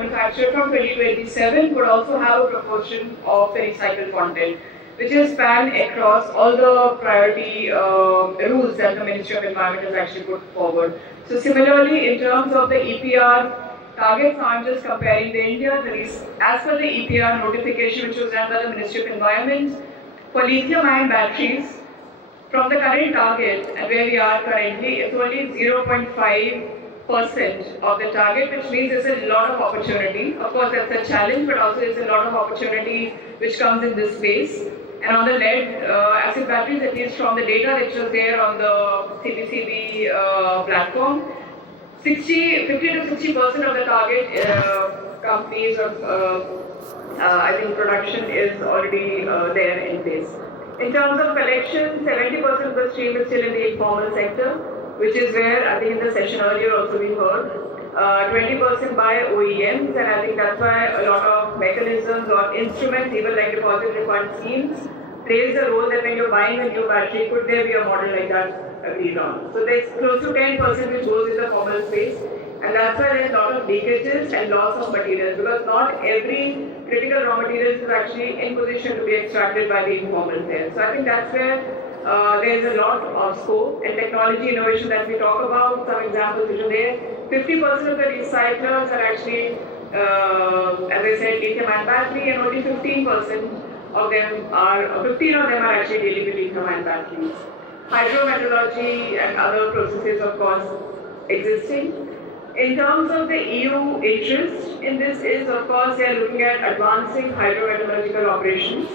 manufactured from 2027 would also have a proportion of the recycled content, which is spanned across all the priority rules that the Ministry of Environment has actually put forward. So similarly, in terms of the EPR targets, now I'm just comparing the India, as per the EPR notification which was done by the Ministry of Environment, for lithium-ion batteries, from the current target and where we are currently, it's only 0.5% of the target, which means there's a lot of opportunity. Of course, that's a challenge, but also there's a lot of opportunity which comes in this space. And on the lead acid batteries, at least from the data which was there on the CPCB platform, 50 to 60% of the target companies of I think production is already there in place. In terms of collection, 70% of the stream is still in the informal sector, which is where I think in the session earlier also we heard 20% by OEMs, and I think that's why a lot of mechanisms or instruments, even like deposit refund schemes, plays a role that when you're buying a new battery, could there be a model like that agreed on? So there's close to 10% which goes in the formal space, and that's why there's a lot of leakages and loss of materials, because not every critical raw materials is actually in position to be extracted by the informal players. So I think that's where there's a lot of scope and technology innovation that we talk about. Some examples which are there. 50% of the recyclers are actually, as I said, lithium-ion battery, and only 15% of them are actually dealing with lithium-ion batteries. Hydrometallurgy and other processes, of course, existing. In terms of the EU interest in this is, of course, they are looking at advancing hydrometallurgical operations,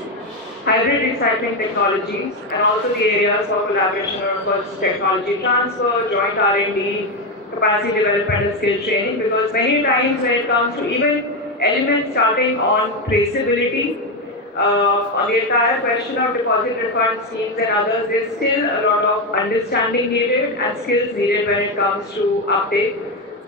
hybrid recycling technologies, and also the areas for collaboration or, of course, technology transfer, joint R&D, capacity development and skill training, because many times when it comes to even elements starting on traceability, on the entire question of deposit refund schemes and others, there's still a lot of understanding needed and skills needed when it comes to uptake.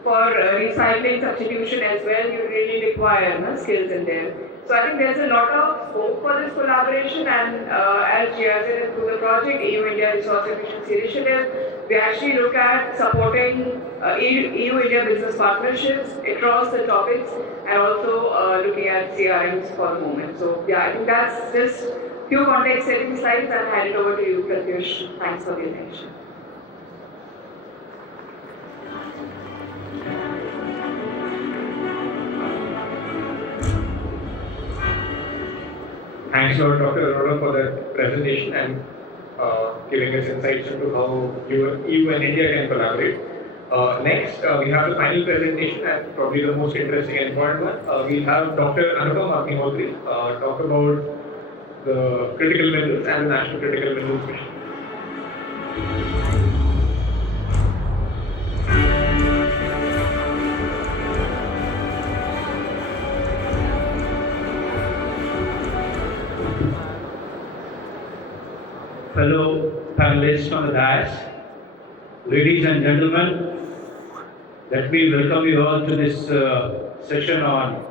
For recycling substitution as well, you really require skills in there. So I think there's a lot of scope for this collaboration, and as GIZ is through the project, EU-India Resource Efficiency Initiative, we actually look at supporting EU-India business partnerships across the topics, and also looking at CRMs for the moment. So yeah, I think that's just few context setting slides. I'll hand it over to you, Pratyush. Thanks for the attention. Thanks a lot, Dr. Arora, for that presentation and giving us insights into how EU and India can collaborate. Next, we have the final presentation and probably the most interesting and important one. We'll have Dr. Anupam Agnihotri talk about the critical minerals and the National Critical Minerals Mission. Fellow panelists on the dais, ladies and gentlemen, let me welcome you all to this session on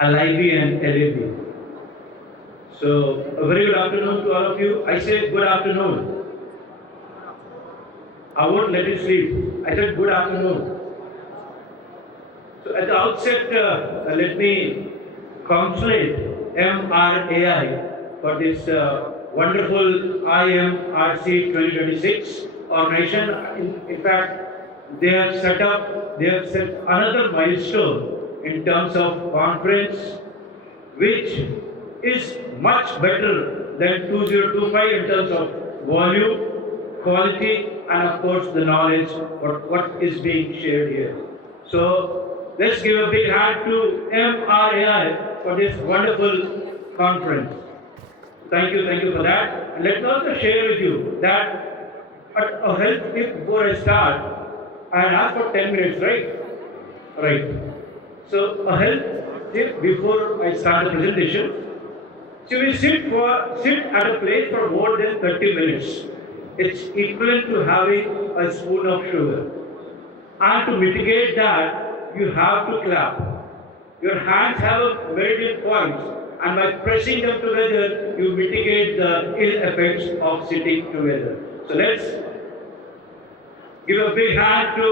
LIB and LAB. So, a very good afternoon to all of you. I said good afternoon. I won't let you sleep. I said good afternoon. So, at the outset, let me congratulate MRAI for this wonderful IMRC 2026 organization. In fact, they have set another milestone in terms of conference, which is much better than 2025 in terms of volume, quality, and of course the knowledge of what is being shared here. So let's give a big hand to MRAI for this wonderful conference. Thank you for that. And let me also share with you that at a health tip before I start, I had asked for 10 minutes, right? Right. So a health tip before I start the presentation. So we sit at a place for more than 30 minutes. It's equivalent to having a spoon of sugar. And to mitigate that, you have to clap. Your hands have a meridian points, and by pressing them together, you mitigate the ill effects of sitting together. So let's give a big hand to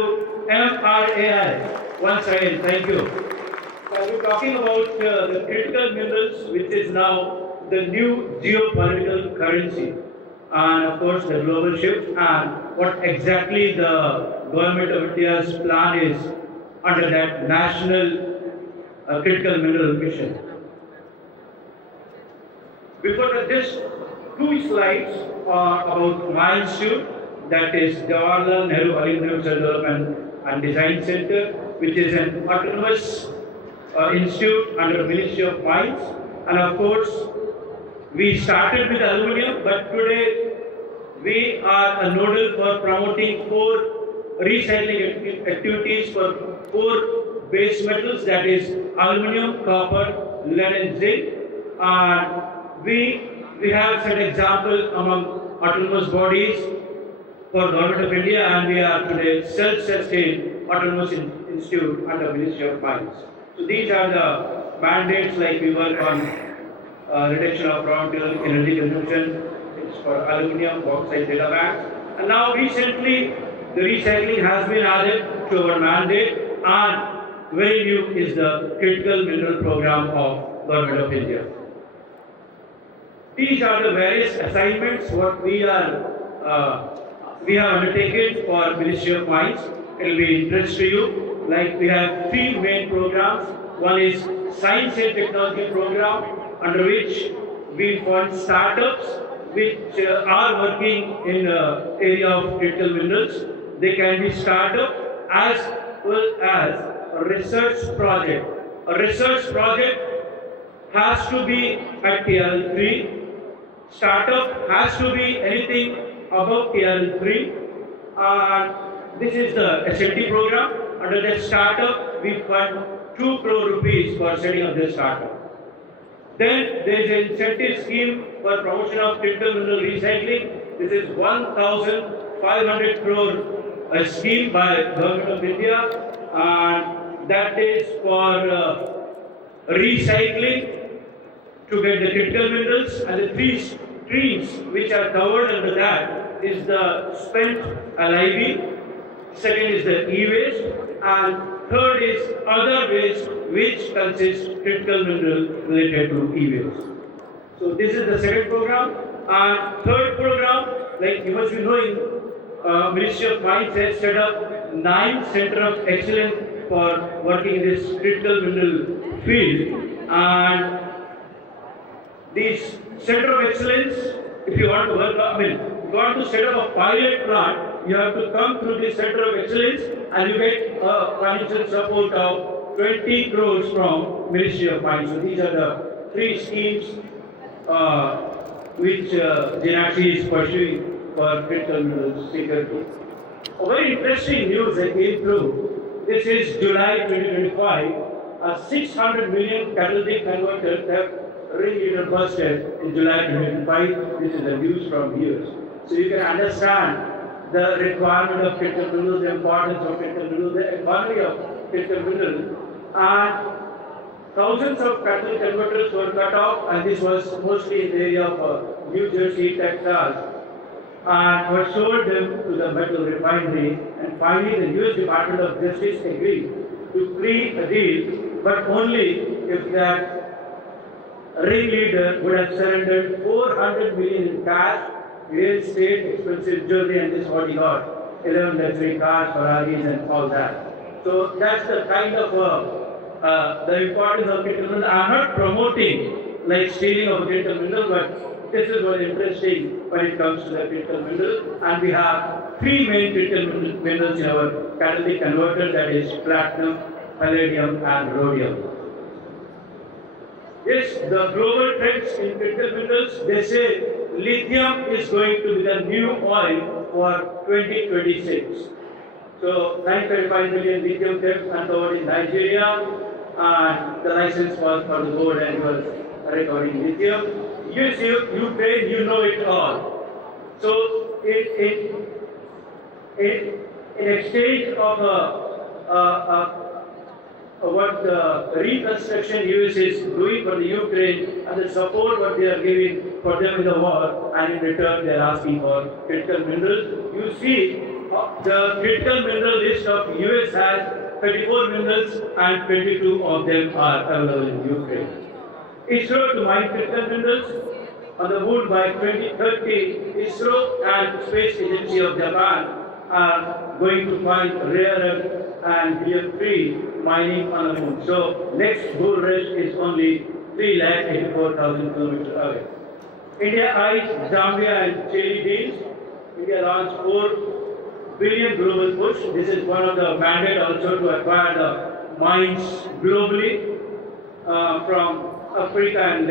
MRAI once again. Thank you. I'll be talking about the critical minerals, which is now the new geopolitical currency, and of course the global shift, and what exactly the government of India's plan is under that national critical mineral mission. Before that, just 2 slides about my institute, that is Jawaharlal Nehru Aluminum Cell Development and Design Center, which is an autonomous institute under the Ministry of Mines. And of course, we started with aluminum, but today we are a nodal for promoting 4 recycling activities for 4 base metals, that is aluminum, copper, lead and zinc. And we have set example among autonomous bodies for Government of India, and we are today self-sustained autonomous institute under Ministry of Mines. So these are the mandates, like we work on reduction of raw material energy consumption. It's for aluminum, bauxite, data banks. And now recently the recycling has been added to our mandate, and very new is the critical mineral program of Government of India. These are the various assignments what we have undertaken for Ministry of Mines. It will be interest to you. Like we have 3 main programs. One is Science and Technology program, under which we fund startups which are working in the area of critical minerals. They can be startup as well as a research project. A research project has to be at TRL3. Startup has to be anything above TRL3. And this is the SLT program. Under that startup, we fund 2 crore rupees for setting up this startup. Then there is an incentive scheme for promotion of critical mineral recycling. This is 1,500 crore scheme by Government of India, and that is for recycling to get the critical minerals. And the 3 streams which are covered under that is the spent LIB, second is the e-waste, and third is other waste, which consists critical mineral related to e-waste. So this is the second program. And third program, like you must be knowing, Ministry of Mines has set up 9 Center of Excellence for working in this critical mineral field. And these Center of Excellence, if you want to work, if you want to set up a pilot plant, you have to come through this Center of Excellence, and you get financial support of 20 crores from Ministry of Mines. So these are the 3 schemes which JNRC is pursuing for critical mineral security. A very interesting news that came through. This is July 2025. A 600 million catalytic converter have ringleader busted in July 2025. This is the news from US. So you can understand the requirement of critical minerals, the importance of critical minerals, the economy of critical minerals, and thousands of catalytic converters were cut off, and this was mostly in the area of New Jersey, Texas, and were sold them to the metal refinery. And finally, the US Department of Justice agreed to free a deal, but only if that ringleader would have surrendered 400 million in cash, real estate, expensive jewelry, and this is what he got, 11 luxury cars, Ferraris, and all that. So that's the kind of the importance of critical mineral. I'm not promoting like stealing of critical mineral, but this is what's interesting when it comes to the critical mineral. And we have 3 main critical minerals in our catalytic converter, that is platinum, palladium, and rhodium. Yes, the global trends in critical minerals, they say lithium is going to be the new oil for 2026. So 9.5 million lithium thefts uncovered in Nigeria, and the license was for the board and was recovering lithium. Yes, Ukraine, you know it all. So in exchange of what the reconstruction US is doing for the Ukraine and the support what they are giving for them in the war, and in return they are asking for critical minerals. You see the critical mineral list of US has 34 minerals and 22 of them are available in Ukraine. ISRO to mine critical minerals on the moon by 2030. ISRO and Space Agency of Japan are going to find rare earth and helium-free mining on the moon. So next bull rush is only 384,000 kilometers away. India eyes Zambia and Chile deals. India launched 4 billion global push. This is one of the mandate also to acquire the mines globally from Africa and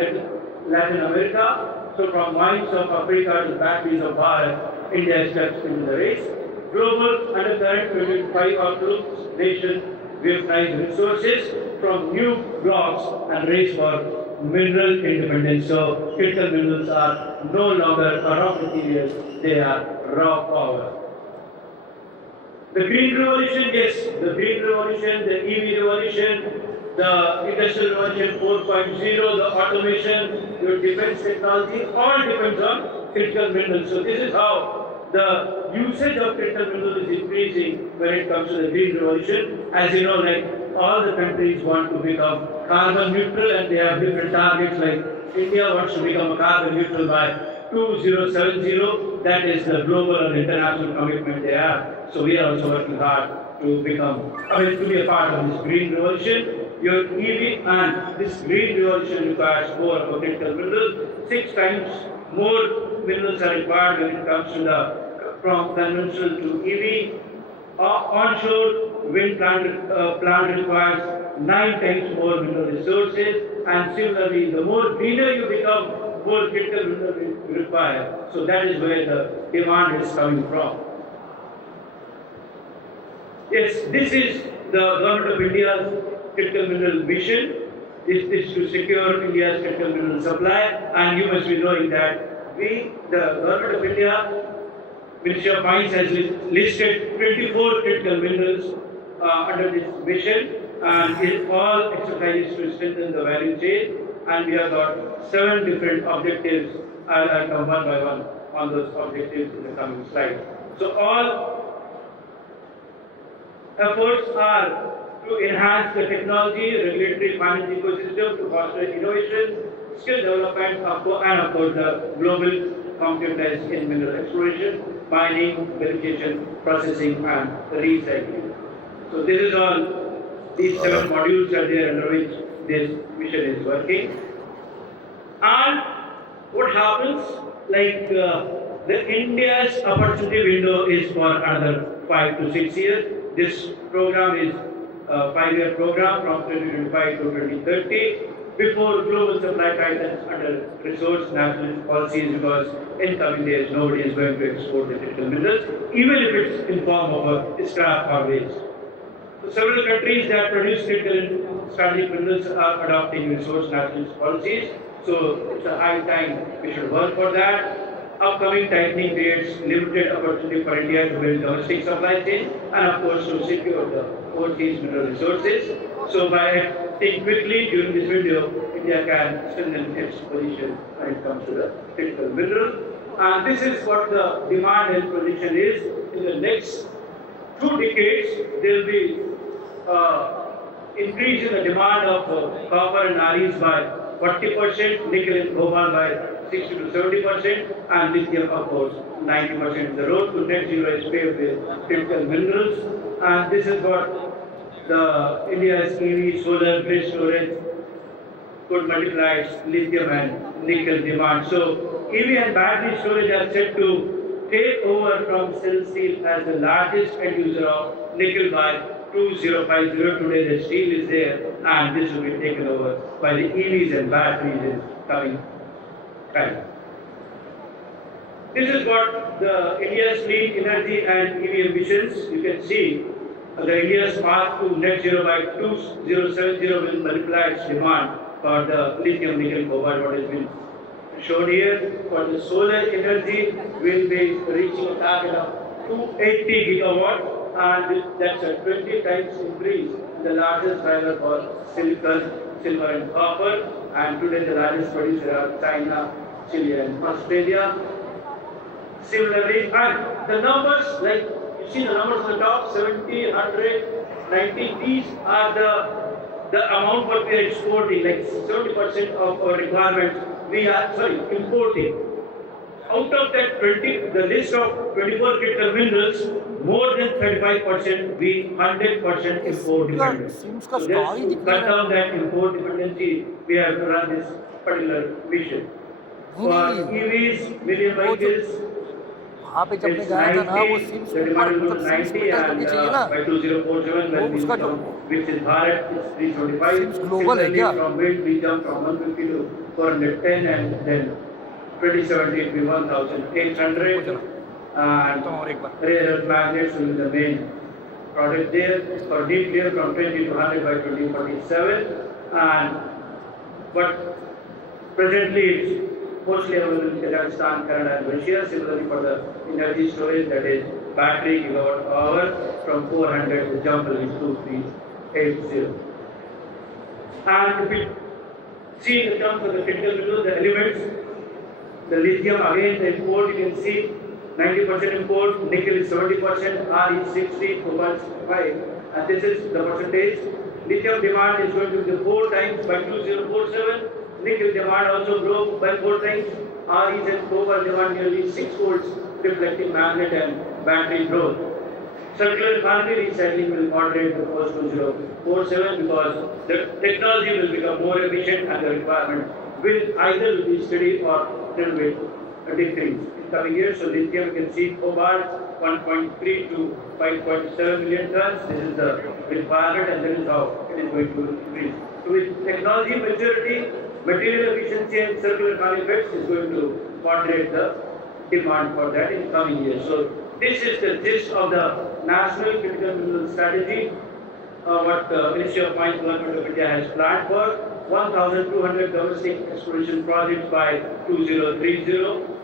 Latin America. So from mines of Africa to batteries of Bharat, India steps into the race. Global undercurrent 25 outlook nation will prize resources from new blocks and race for mineral independence. So critical minerals are no longer raw materials, they are raw power. The green revolution, yes, the green revolution, the EV revolution, the industrial revolution 4.0, the automation, your defense technology, all depends on critical minerals. So this is how the usage of critical minerals is increasing when it comes to the green revolution. As you know, like all the countries want to become carbon neutral and they have different targets, like India wants to become a carbon neutral by 2070. That is the global and international commitment they have. So we are also working hard to become, to be a part of this green revolution. Your EV and this green revolution requires more of a critical mineral. 6 times more minerals are required when it comes to from conventional to EV. Onshore wind plant requires 9 times more mineral resources, and similarly, the more greener you become, more critical mineral you require. So that is where the demand is coming from. Yes, this is the Government of India's critical mineral vision. Is to secure India's critical mineral supply, and you must be knowing that the Government of India, Ministry of Mines has listed 24 critical minerals under this mission, and it all exercises to strengthen the value chain, and we have got 7 different objectives. I'll come one by one on those objectives in the coming slide. So all efforts are to enhance the technology, regulatory finance ecosystem to foster innovation, skill development, and of course the global competitiveness in mineral exploration, mining, verification, processing, and recycling. So this is all, these 7 modules are there under which this mission is working. And what happens, like the India's opportunity window is for another 5 to 6 years. This program is a 5-year program from 2025 to 2030 before global supply tightens under resource nationalist policies, because in coming days nobody is going to export the critical minerals, even if it's in form of a scrap or waste. So several countries that produce critical strategic minerals are adopting resource nationalist policies. So it's a high time we should work for that. Upcoming tightening creates limited opportunity for India to build domestic supply chain and of course to secure the overseas mineral resources. So by acting quickly during this window, India can strengthen its position when it comes to the critical mineral. And this is what the demand and position is. In the next 2 decades, there will be increase in the demand of copper and REs by 40%, nickel and cobalt by 60 to 70%, and lithium, of course, 90%. The road to net zero is paved with critical minerals, and this is what the India's EV, solar, grid storage could multiply its lithium and nickel demand. So EV and battery storage are set to take over from cell steel as the largest end user of nickel by 2050. Today the steel is there, and this will be taken over by the EVs and batteries in coming time. This is what the India's clean energy and EV ambitions. You can see the India's path to net zero by 2070 will multiply its demand for the lithium, nickel, cobalt, what has been shown here. For the solar energy, will be reaching a target of 280 gigawatt, and that's a 20 times increase. The largest driver for silicon, silver, and copper. And today the largest producer are China, Chile, and Australia. Similarly, and the numbers, like you see the numbers on the top, 70, 100, 90. These are the amount what we are exporting, like 70% of our requirements we are importing. Out of that 20, the list of 24 critical minerals, more than 35% we 100% import dependent. Seems So just to cut down that import dependency, we have to run this particular mission. For EVs, medium vehicles, वहाँ पे जब मैं it's गया था ना वो 90, CIMS the ऊपर demand will मतलब go सिम्स 90 मेटल and करके चाहिए ना by 2047 when we उसका जो come, which is Bharat, it's 325. Seems global है Similarly, क्या? from wind we jump from 150 to 410 and then 2070 it will be 1800 and rare earth magnets will be the main product there for deep clear from 20 to 100 by 2047 and but presently it's mostly available in Kazakhstan, Canada and Russia. Similarly for the energy storage, that is battery gigawatt hour from 400 the jump will be 2380. And if we see in terms of the critical minerals, the elements, the lithium again the import you can see 90% import, nickel is 70%, Re is 60, cobalt is 65, and this is the percentage. Lithium demand is going to be 4 times by 2047. Nickel demand also grow by 4 times. Re and cobalt demand nearly 6 folds, reflecting magnet and battery growth. Circular economy recycling will moderate the post 2047 because the technology will become more efficient and the requirement will either be steady or little bit decrease. In coming years, so lithium you can see cobalt 1.3 to 5.7 million tons. This is the requirement and that is how it is going to increase. So with technology maturity, material efficiency and circular economy effects is going to moderate the demand for that in coming years. So this is the gist of the National Critical Mineral Strategy, what Ministry of Mines Development of India has planned for 1,200 domestic exploration projects by 2030.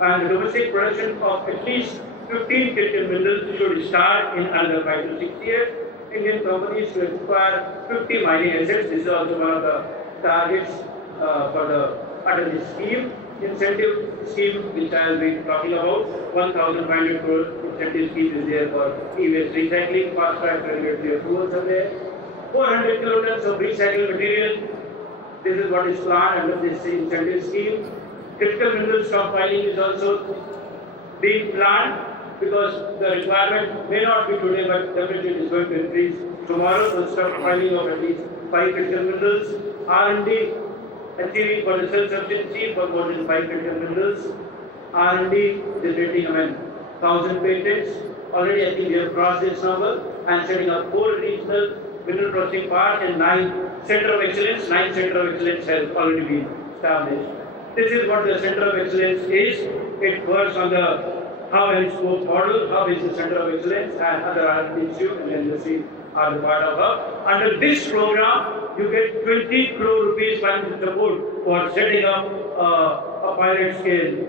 And the domestic production of at least 15 critical minerals should start in another 5 to 6 years. Indian companies should acquire 50 mining assets. This is also one of the targets for the under this scheme. Incentive scheme which I will be talking about, 1,500 crore incentive scheme is there for e-waste recycling, fast track regulatory approvals are there. 400 kilotons of recycled material. This is what is planned under this incentive scheme. Critical mineral stockpiling is also being planned because the requirement may not be today, but definitely it is going to increase tomorrow. So stockpiling of at least 5 critical minerals. R&D achieving for the self-sufficiency for more than 5 critical minerals. R&D generating 1,000 patents. Already I think we have crossed this number and setting up 4 regional mineral processing parks and 9 center of excellence. 9 center of excellence has already been established. This is what the center of excellence is. It works on the hub and spoke model. Hub is the center of excellence and other R&D institute and industry are the part of hub. Under this program, you get 20 crore rupees financial support for setting up a pilot scale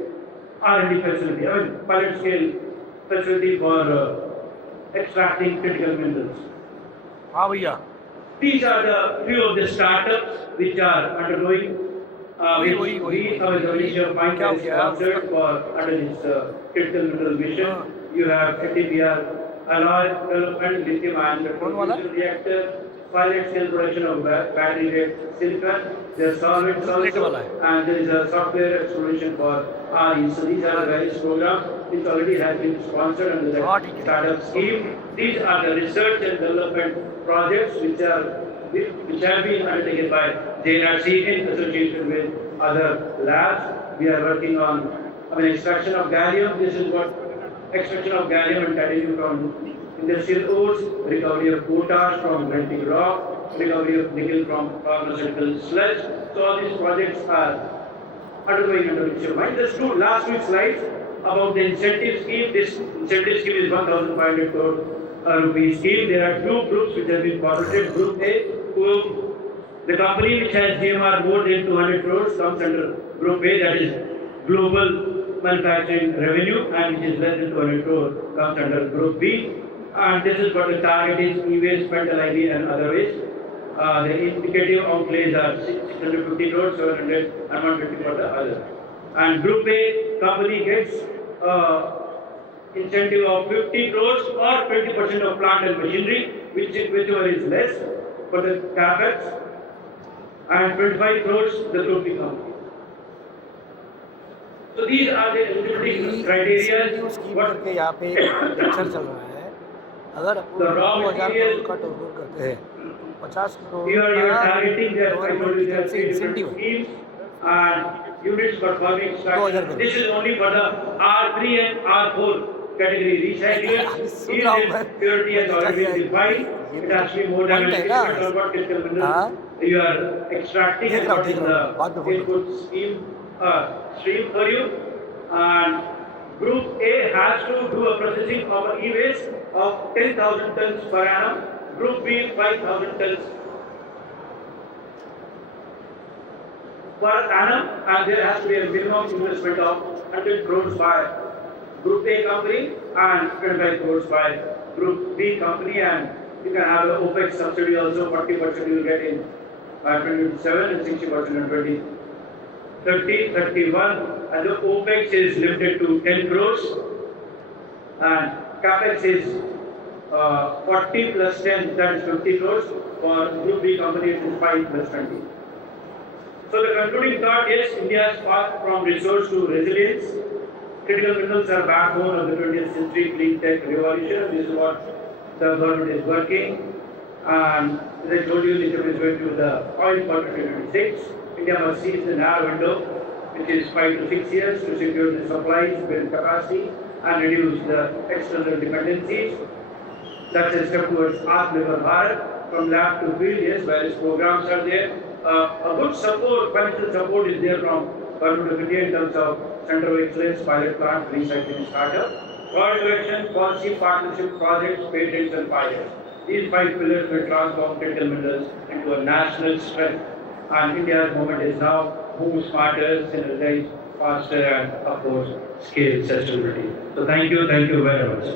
R&D facility. Pilot scale facility for extracting critical minerals. हाँ भैया These are the few of the startups which are undergoing. We, our Ministry of Mines, is sponsored for under this critical mineral mission. You have NTPR, alloy development, lithium-ion reactor, pilot scale production of battery-grade silicon. There are solids also, and there is a software exploration for RE. So these are the various programs which already have been sponsored under the startup scheme. These are the research and development projects which have been undertaken by JNRC in association with other labs. We are working on extraction of gallium. This is what extraction of gallium and titanium from industrial ores, recovery of potash from granitic rock, recovery of nickel from pharmaceutical sludge. So all these projects are undergoing under Ministry of Mines. Just last 2 slides about the incentive scheme. This incentive scheme is 1,500 crore rupee scheme. There are 2 groups which have been forwarded. Group A, the company which has GMR more than 200 crores comes under Group A, that is global manufacturing revenue, and which is less than 200 crore comes under Group B. And this is what the target is: e-waste, metal ID, and other waste. The indicative outlays are 650 crores, 700, and 150 for the other. And Group A company gets incentive of 50 crores or 20% of plant and machinery. whichever is less for the capex, and 25 crores the group B company. So these are the eligibility criteria. Scheme What करके यहाँ पे lecture चल रहा है। अगर अपन The raw 2000 material- crore का turnover करते हैं, 50 करोड़ you are का targeting the गवर्नमेंट की तरफ से इंसेंटिव है। schemes and units for farming 2000 extraction. This is only for the R3 and R4 category recyclers. सुन रहा हूँ मैं। Purity has already been defined. It has to be more than Point है ना? 50% of what critical हाँ। minerals you are extracting देख and रहा हूँ, what is देख रहा हूँ। बाद में the बोलो। input stream for you. And Group A has to do a processing of e-waste of 10,000 tons per annum. Group B 5,000 tons per annum, and there has to be a minimum investment of 100 crores by Group A company and 25 crores by Group B company, and you can have the OPEX subsidy also. 40% you will get in 2027 and 60% in 2030, 31, and the OPEX is limited to 10 crores, and CAPEX is 40 plus 10, that is 50 crores. For Group B company, it is 5 plus 20. So the concluding thought is India's path from resource to resilience. Critical minerals are backbone of the 20th century clean tech revolution. This is what the government is working. And as I told you, lithium is going to the oil for 2026. India must seize the narrow window, which is 5 to 6 years, to secure the supplies, build capacity, and reduce the external dependencies. That's a step towards Atmanirbhar Bharat. From lab to field, yes, various programs are there. A good support, financial support is there from Government of India in terms of Center of Excellence, pilot plant, recycling startup, product direction, policy, partnership, projects, patents, and pilots. These 5 pillars will transform critical minerals into a national strength. And India's moment is now move smarter, synergize faster, and of course, scale sustainability. So thank you very much.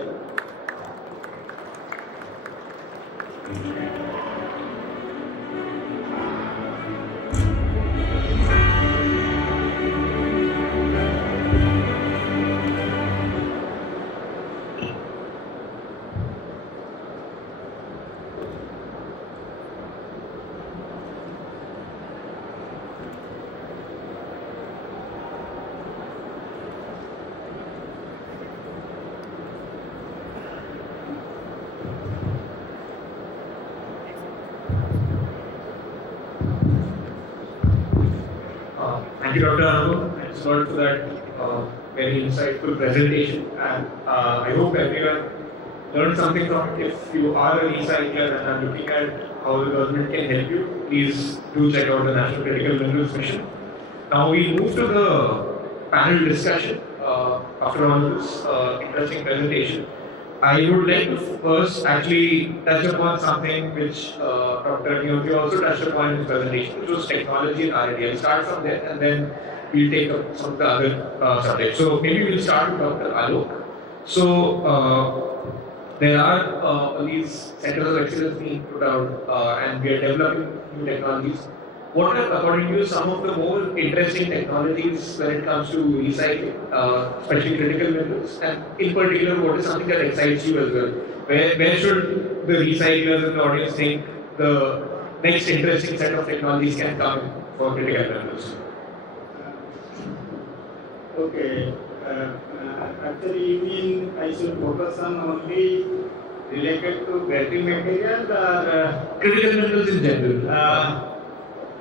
Thank you, Dr. Anupam. Thanks a lot for that very insightful presentation. And I hope everyone learned something from it. If you are a recycler and are looking at how the government can help you, please do check out the National Critical Minerals Mission. Now we move to the panel discussion after all this interesting presentation. I would like to first actually touch upon something which Dr. Nyogi also touched upon in his presentation, which was technology and R&D. I'll start from there and then we'll take up some of the other subjects. So maybe we'll start with Dr. Alok. So there are these centers of excellence being put out and we are developing new technologies. What are, according to you, some of the more interesting technologies when it comes to recycling, especially critical minerals, and in particular, what is something that excites you as well? Where should the recyclers and the audience think the next interesting set of technologies can come for critical minerals? Okay. Actually, you mean I should focus on only related to battery material or Critical minerals in general.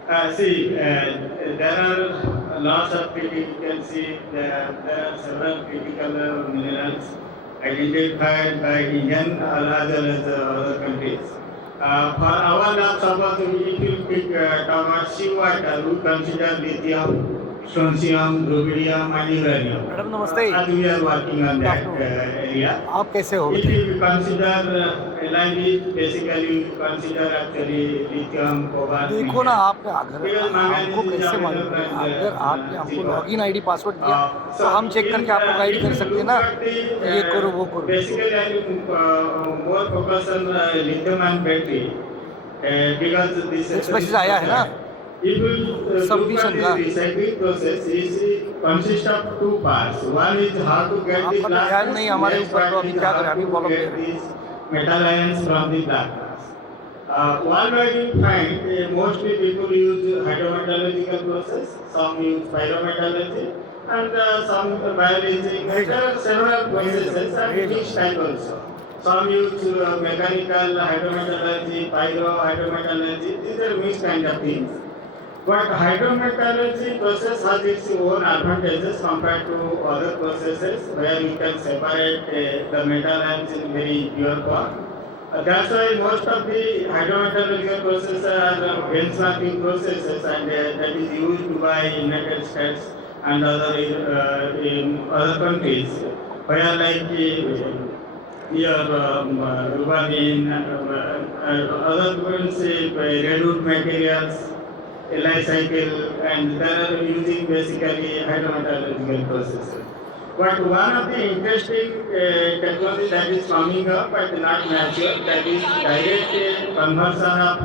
There are lots of critical, there are several critical minerals identified by Indian as well as other countries. For our lab, suppose if you pick about seawater, we consider lithium, strontium, rubidium, and uranium. Madam नमस्ते। As we are working on that area. आप कैसे हो? If you consider LID, basically you consider actually lithium, cobalt. देखो ना, आपने अगर हमको कैसे मालूम है, अगर आपने हमको लॉगिन आईडी पासवर्ड दिया तो हम चेक करके आपको गाइड कर सकते हैं ना, ये करो वो करो। Basically, I will more focus on lithium and battery because this. Next message आया है ना? If you look at the recycling process, it consists of two parts. One is how to get the आपका ध्यान नहीं हमारे ऊपर, तो अभी क्या करें, अभी follow get करें। these metal ions from the black. One way we find mostly people use hydrometallurgical process, some use pyrometallurgy, and some biology. There are several processes and each type also. Some use mechanical hydrometallurgy, pyro hydrometallurgy. These are mixed kind of things. But hydrometallurgy process has its own advantages compared to other processes where you can separate the metal atoms in very pure form. That's why most of the hydrometallurgical processes are benchmarking processes, and that is used by United States and in other countries, where like rubanine, other ones, redwood materials, life cycle, and they are using basically hydrometallurgical processes. But one of the interesting technology that is coming up but not mature, that is direct conversion of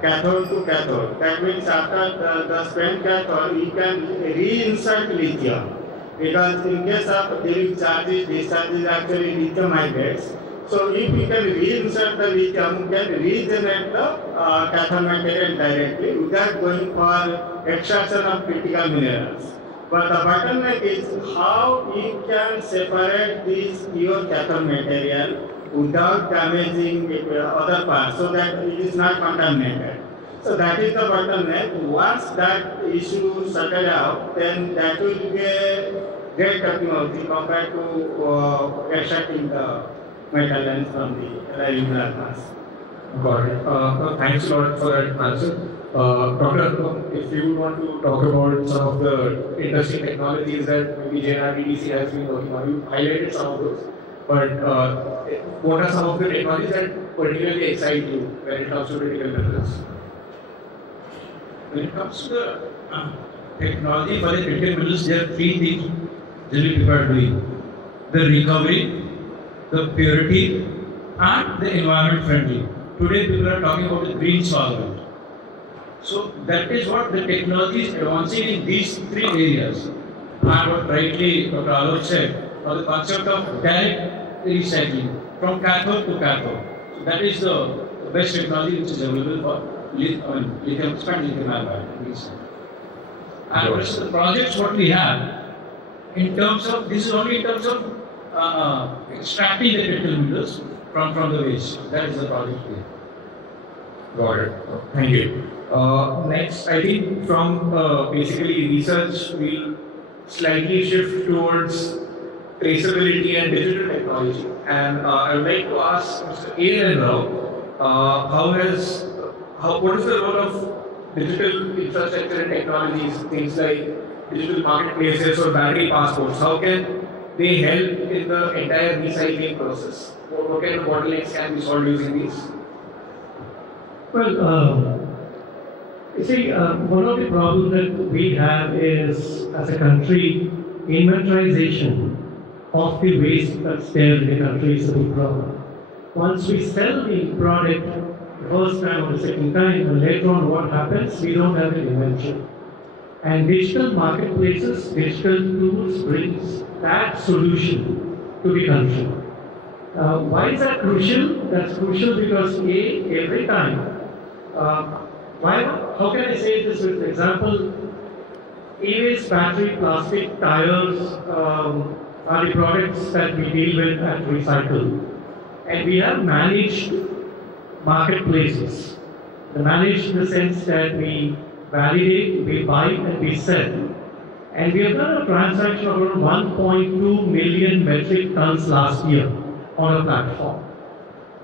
cathode to cathode. That means after the spent cathode, you can reinsert lithium. Because in case of during charges, discharges actually lithium hydrates. So if you can reinsert the lithium, you can regenerate the cathode material directly without going for extraction of critical minerals. But the bottleneck is how you can separate this pure cathode material without damaging other parts, so that it is not contaminated. So that is the bottleneck. Once that issue settled out, then that will be a great technology compared to extracting the metal lens from the living mass. Got it. Thanks a lot for that answer. Dr. Anupam, if you would want to talk about some of the interesting technologies that maybe JNRTDC has been working on, you highlighted some of those, but what are some of the technologies that particularly excite you when it comes to critical minerals? When it comes to the technology for the critical minerals, there are three things generally people are doing: the recovery, the purity, and the environment friendly. Today people are talking about the green solvent. So that is what the technology is advancing in these three areas. And what rightly Dr. Alok said, or the concept of direct recycling from cathode to cathode. So that is the best technology which is available for lithium, spent lithium ion. And rest of the projects what we have, in terms of, this is only in terms of extracting the critical minerals from the waste. That is the project we have. Got it. Thank you. Next, I think from basically research, we'll slightly shift towards traceability and digital technology. And I would like to ask Mr. A. Rao, what is the role of digital infrastructure and technologies, things like digital marketplaces or battery passports? How can they help in the entire recycling process? What kind of bottlenecks can be solved using these? Well, you see, one of the problems that we have is, as a country, inventorization of the waste that's there in the country is a big problem. Once we sell the product the first time or the second time, and later on what happens, we don't have an inventory. And digital marketplaces, digital tools brings that solution to the country. Why is that crucial? That's crucial because every time, how can I say this with example? E-waste, battery, plastic, tires are the products that we deal with and recycle. And we have managed marketplaces. Managed in the sense that we validate, we buy and we sell. And we have done a transaction of around 1.2 million metric tons last year on a platform.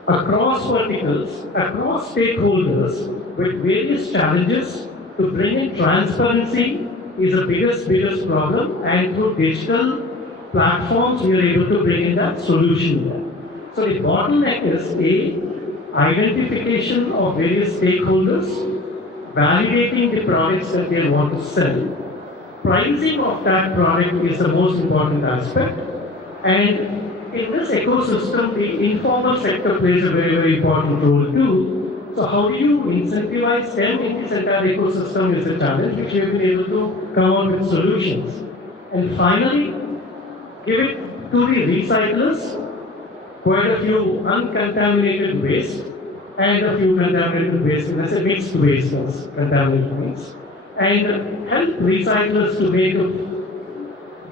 Across verticals, across stakeholders, with various challenges, to bring in transparency is the biggest problem, and through digital platforms we are able to bring in that solution. So the bottleneck is identification of various stakeholders, validating the products that they want to sell. Pricing of that product is the most important aspect, and in this ecosystem, the informal sector plays a very important role too. So how do you incentivize them in this entire ecosystem is a challenge which we have been able to come up with solutions. And finally, give it to the recyclers, quite a few uncontaminated waste, and a few contaminated waste, that's a mixed waste, contaminated waste. And help recyclers to make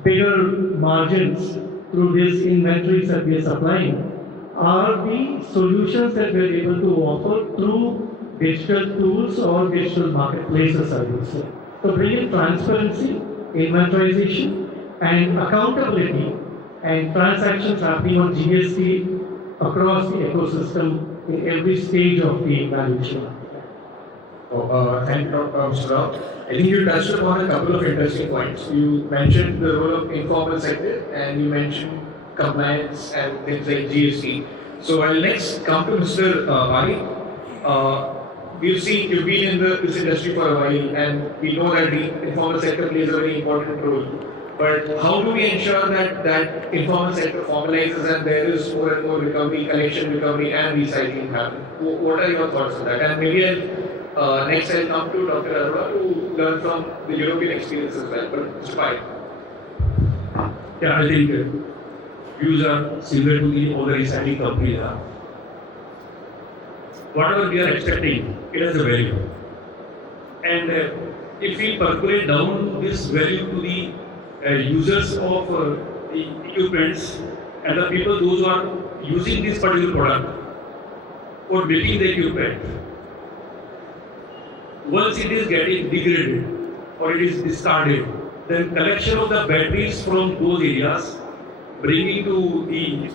bigger margins through these inventories that we are supplying are the solutions that we are able to offer through digital tools or digital marketplaces, I would say. So bringing transparency, inventorization, and accountability and transactions happening on GST across the ecosystem in every stage of the value chain. Thank you, Mr. Rao. I think you touched upon a couple of interesting points. You mentioned the role of informal sector and you mentioned compliance and things like GST. So I'll next come to Mr. Ari. We've seen you've been in this industry for a while and we know that the informal sector plays a very important role. But how do we ensure that informal sector formalizes and there is more and more recovery, collection, recovery and recycling happen? What are your thoughts on that? And maybe next I'll come to Dr. Arora to learn from the European experience as well. But Mr. Pai. Yeah, I think views are similar to the other recycling companies. Whatever we are expecting, it has a value. And if we percolate down this value to the users of the equipments and the people those who are using this particular product for making the equipment, once it is getting degraded or it is discarded, then collection of the batteries from those areas, bringing to the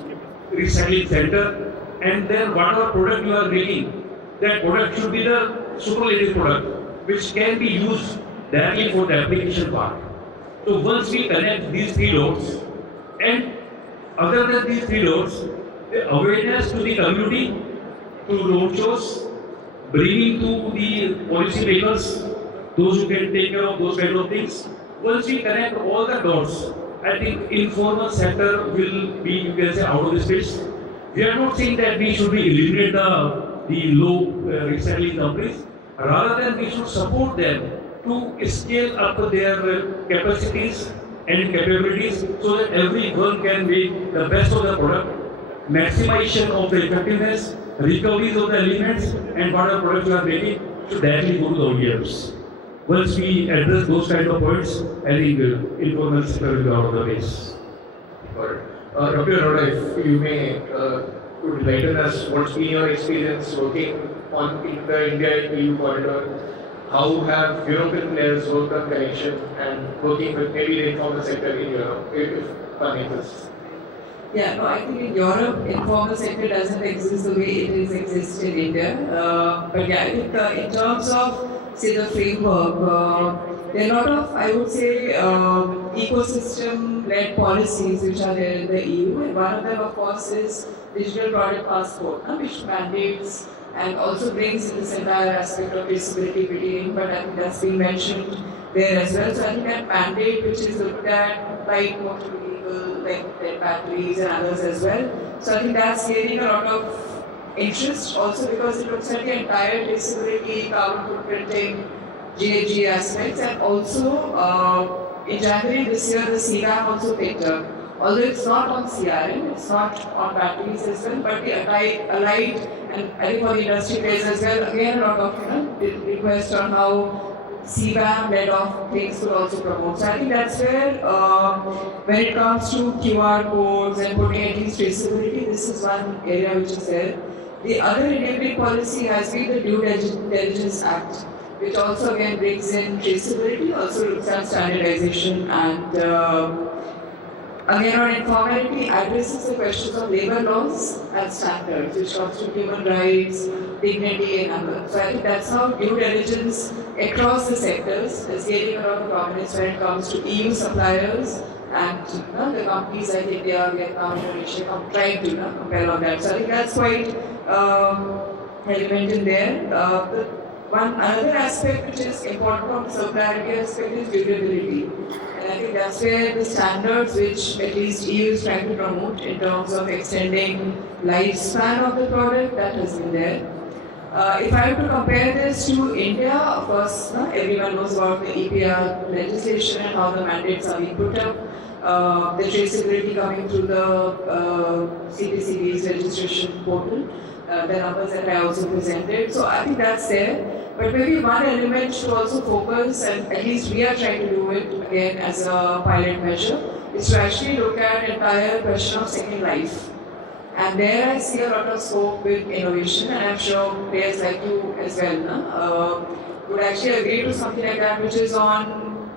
recycling center, and then whatever product you are making, that product should be the superlative product which can be used directly for the application part. So once we connect these three loads, and other than these three loads, the awareness to the community, to roadshows, bringing to the policy makers, those who can take care of those kind of things. Once we connect all the dots, I think informal sector will be, you can say, out of the space. We are not saying that we should be eliminate the low recycling companies. Rather than we should support them to scale up their capacities and capabilities so that everyone can make the best of the product, maximization of the effectiveness, recoveries of the elements, and whatever products you are making should directly go to the OEMs. Once we address those kind of points, I think informal sector will be out of the base. Dr. Arora, if you may could enlighten us, what's been your experience working in the India-EU corridor? How have European players worked on collection and working with maybe the informal sector in Europe, if one exists? Yeah, no, I think in Europe, informal sector doesn't exist the way it exists in India. But yeah, I think in terms of, say, the framework, there are a lot of, I would say, ecosystem-led policies which are there in the EU. And one of them, of course, is digital product passport, which mandates and also brings in this entire aspect of traceability pretty in, but I think that's been mentioned there as well. So I think that mandate, which is looked at by motor vehicle, like batteries and others as well. So I think that's gaining a lot of interest also because it looks at the entire traceability, carbon footprinting, GHG aspects, and also in January this year the CBAM also picked up. Although it's not on CRM, it's not on batteries as well, but the allied and I think for the industry players as well, again a lot of requests on how CBAM led off things could also promote. So I think that's where when it comes to QR codes and putting at least traceability, this is one area which is there. The other enabling policy has been the Due Diligence Act, which also again brings in traceability, also looks at standardization and again on informality addresses the questions of labor laws and standards, which comes to human rights, dignity and others. So I think that's how due diligence across the sectors is gaining a lot of prominence when it comes to EU suppliers and the companies like India, Vietnam, Indonesia, trying to compare on that. So I think that's quite relevant in there. Another aspect which is important from the circularity aspect is durability. And I think that's where the standards which at least EU is trying to promote in terms of extending lifespan of the product, that has been there. If I have to compare this to India, of course, everyone knows about the EPR legislation and how the mandates are being put up. The traceability coming through the CPCB's registration portal. the numbers that I also presented. So I think that's there. But maybe one element to also focus, and at least we are trying to do it again as a pilot measure, is to actually look at entire question of second life. And there I see a lot of scope with innovation, and I'm sure players like you as well would actually agree to something like that, which is on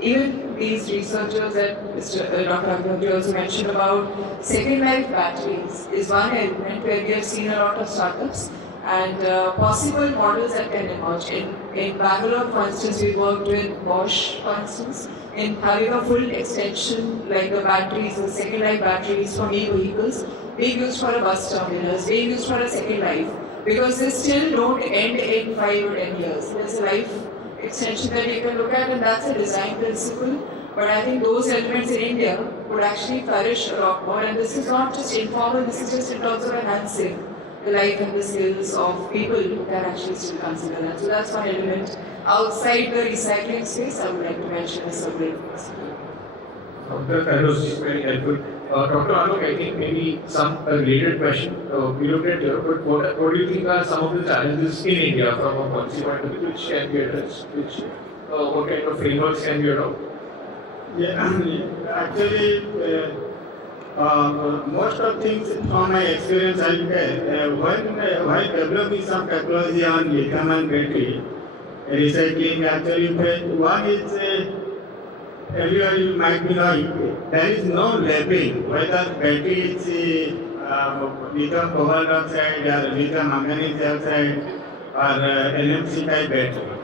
even these researchers that Dr. Agrawal also mentioned about second life batteries is one element where we have seen a lot of startups and possible models that can emerge. In Bangalore, for instance, we worked with Bosch, for instance, in having a full extension like the batteries, the second life batteries from e-vehicles being used for a bus terminals, being used for a second life, because they still don't end in 5 or 10 years. There's a life extension that you can look at, and that's a design principle. But I think those elements in India would actually flourish a lot more. And this is not just informal, this is just in terms of enhancing the life and the skills of people who can actually still consider that. So that's one element outside the recycling space I would like to mention as a great That was very helpful. Dr. Alok, I think maybe some related question we looked at here, but what do you think are some of the challenges in India from a policy point of view which can be addressed? What kind of frameworks can be adopted? Yeah, actually, most of things from my experience I get, while developing some technology on lithium-ion battery, recycling actually, one is everywhere you might be knowing, there is no labeling whether battery is lithium cobalt dioxide or lithium manganese dioxide or NMC type battery.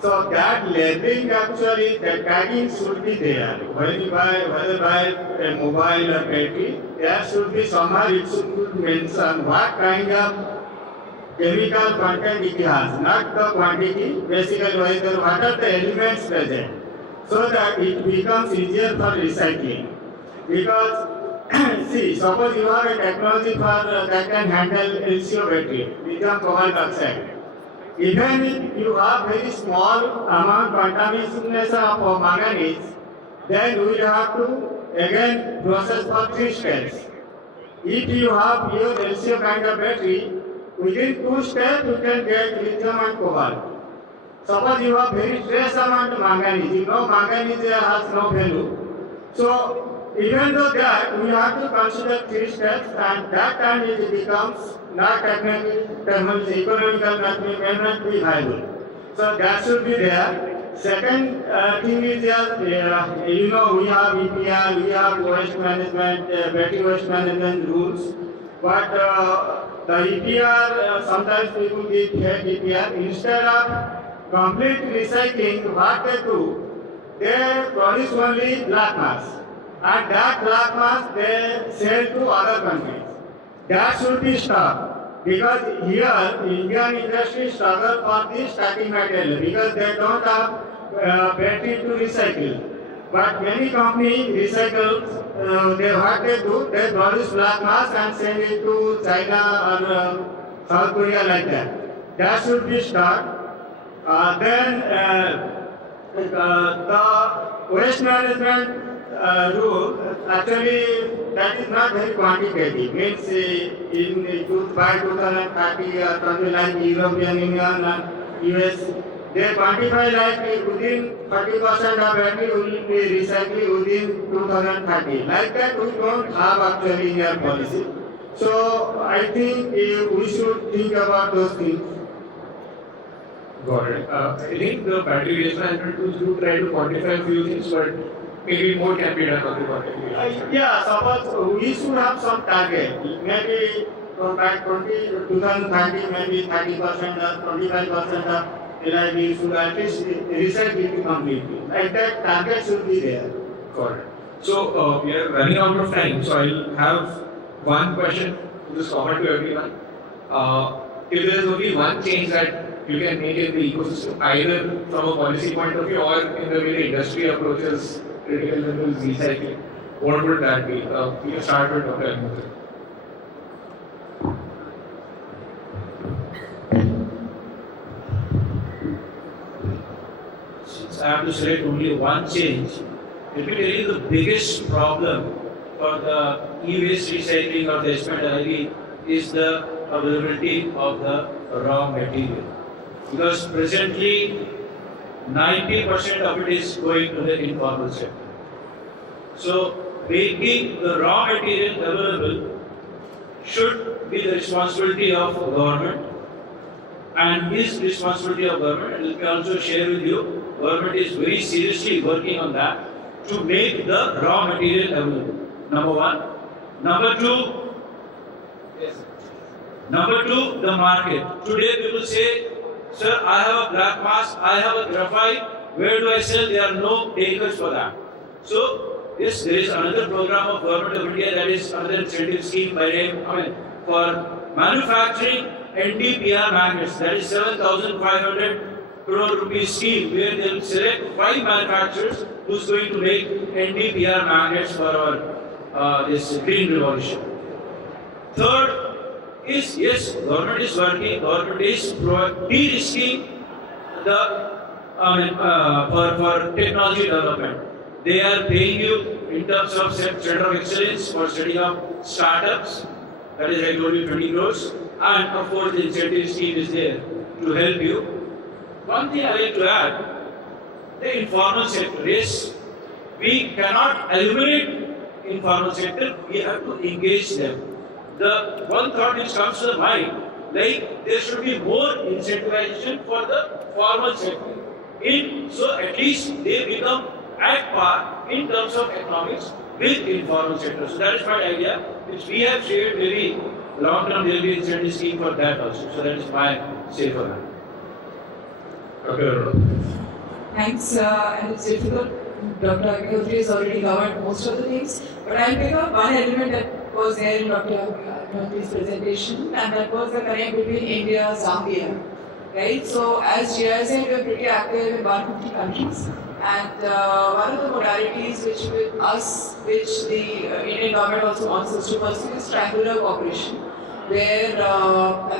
So that labeling actually, the tagging should be there. When you buy, whether buy a mobile or battery, there should be somewhere it should mention what kind of chemical content it has, not the quantity, basically whether what are the elements present, so that it becomes easier for recycling. Because see, suppose you have a technology for that can handle LCO battery, lithium cobalt dioxide. Even if you have very small amount contamination of manganese, then we will have to again process for 3 steps. If you have your LCO kind of battery, within 2 steps you can get lithium and cobalt. Suppose you have very trace amount of manganese, you know manganese has no value. So even though that, we have to consider 3 steps, and that time it becomes not technically, economical, may not be viable. So that should be there. Second thing is that, you know, we have EPR, we have waste management, battery waste management rules, but the EPR, sometimes people give fake EPR. Instead of complete recycling, what they do, they produce only black mass. And that black mass they sell to other countries. That should be stopped, because here Indian industry struggle for the starting material because they don't have battery to recycle. But many companies recycle, what they do, they produce black mass and send it to China or South Korea like that. That should be stopped. Then the waste management rule, actually that is not very quantitative. Means by 2030 or something like European Union and US, they quantify like within 30% of battery will be recycled within 2030. Like that we don't have actually in our policy. So I think we should think about those things. Got it. I think the battery waste management tools do try to quantify a few things, but maybe more can be done on the quantification. Yeah, suppose we should have some target. Maybe by 2030, maybe 30% or 25% of LIB should at least recycle it completely. Like that target should be there. Got it. So we are running out of time, so I'll have one question to just comment to everyone. If there is only one change that you can make in the ecosystem, either from a policy point of view or in the way the industry approaches critical minerals recycling, what would that be? We can start with Dr. Alok. Since I have to select only one change, let me tell you the biggest problem for the e-waste recycling or the SMRAI is the availability of the raw material. Because presently 90% of it is going to the informal sector. So making the raw material available should be the responsibility of the government and is responsibility of government. And let me also share with you, government is very seriously working on that to make the raw material available. Number one. Number two, the market. Today people say, sir, I have a black mass, I have a graphite, where do I sell? There are no takers for that. So, yes, there is another program of Government of India, that is another incentive scheme by name, for manufacturing NdPr magnets, that is 7,500 crore rupees scheme, where they will select 5 manufacturers who's going to make NdPr magnets for our this green revolution. Third is, yes, government is working, government is de-risking the for technology development. They are paying you in terms of Center of Excellence for setting up startups, that is I told you 20 crores, and of course the incentive scheme is there to help you. One thing I like to add, the informal sector is, we cannot eliminate informal sector, we have to engage them. The one thought which comes to the mind, like there should be more incentivization for the formal sector. So at least they become at par in terms of economics with informal sector. So that is my idea, which we have shared. Maybe long term there will be incentive scheme for that also. So that is my say for that. Okay. Thanks, and it's difficult. Dr. Agrawal has already covered most of the things, but I'll pick up one element that was there in Dr. Agarwal's presentation, and that was the connect between India and Zambia. Right? So, as GIZ, we are pretty active in 150 countries, and one of the modalities which the Indian government also wants us to pursue is triangular cooperation, where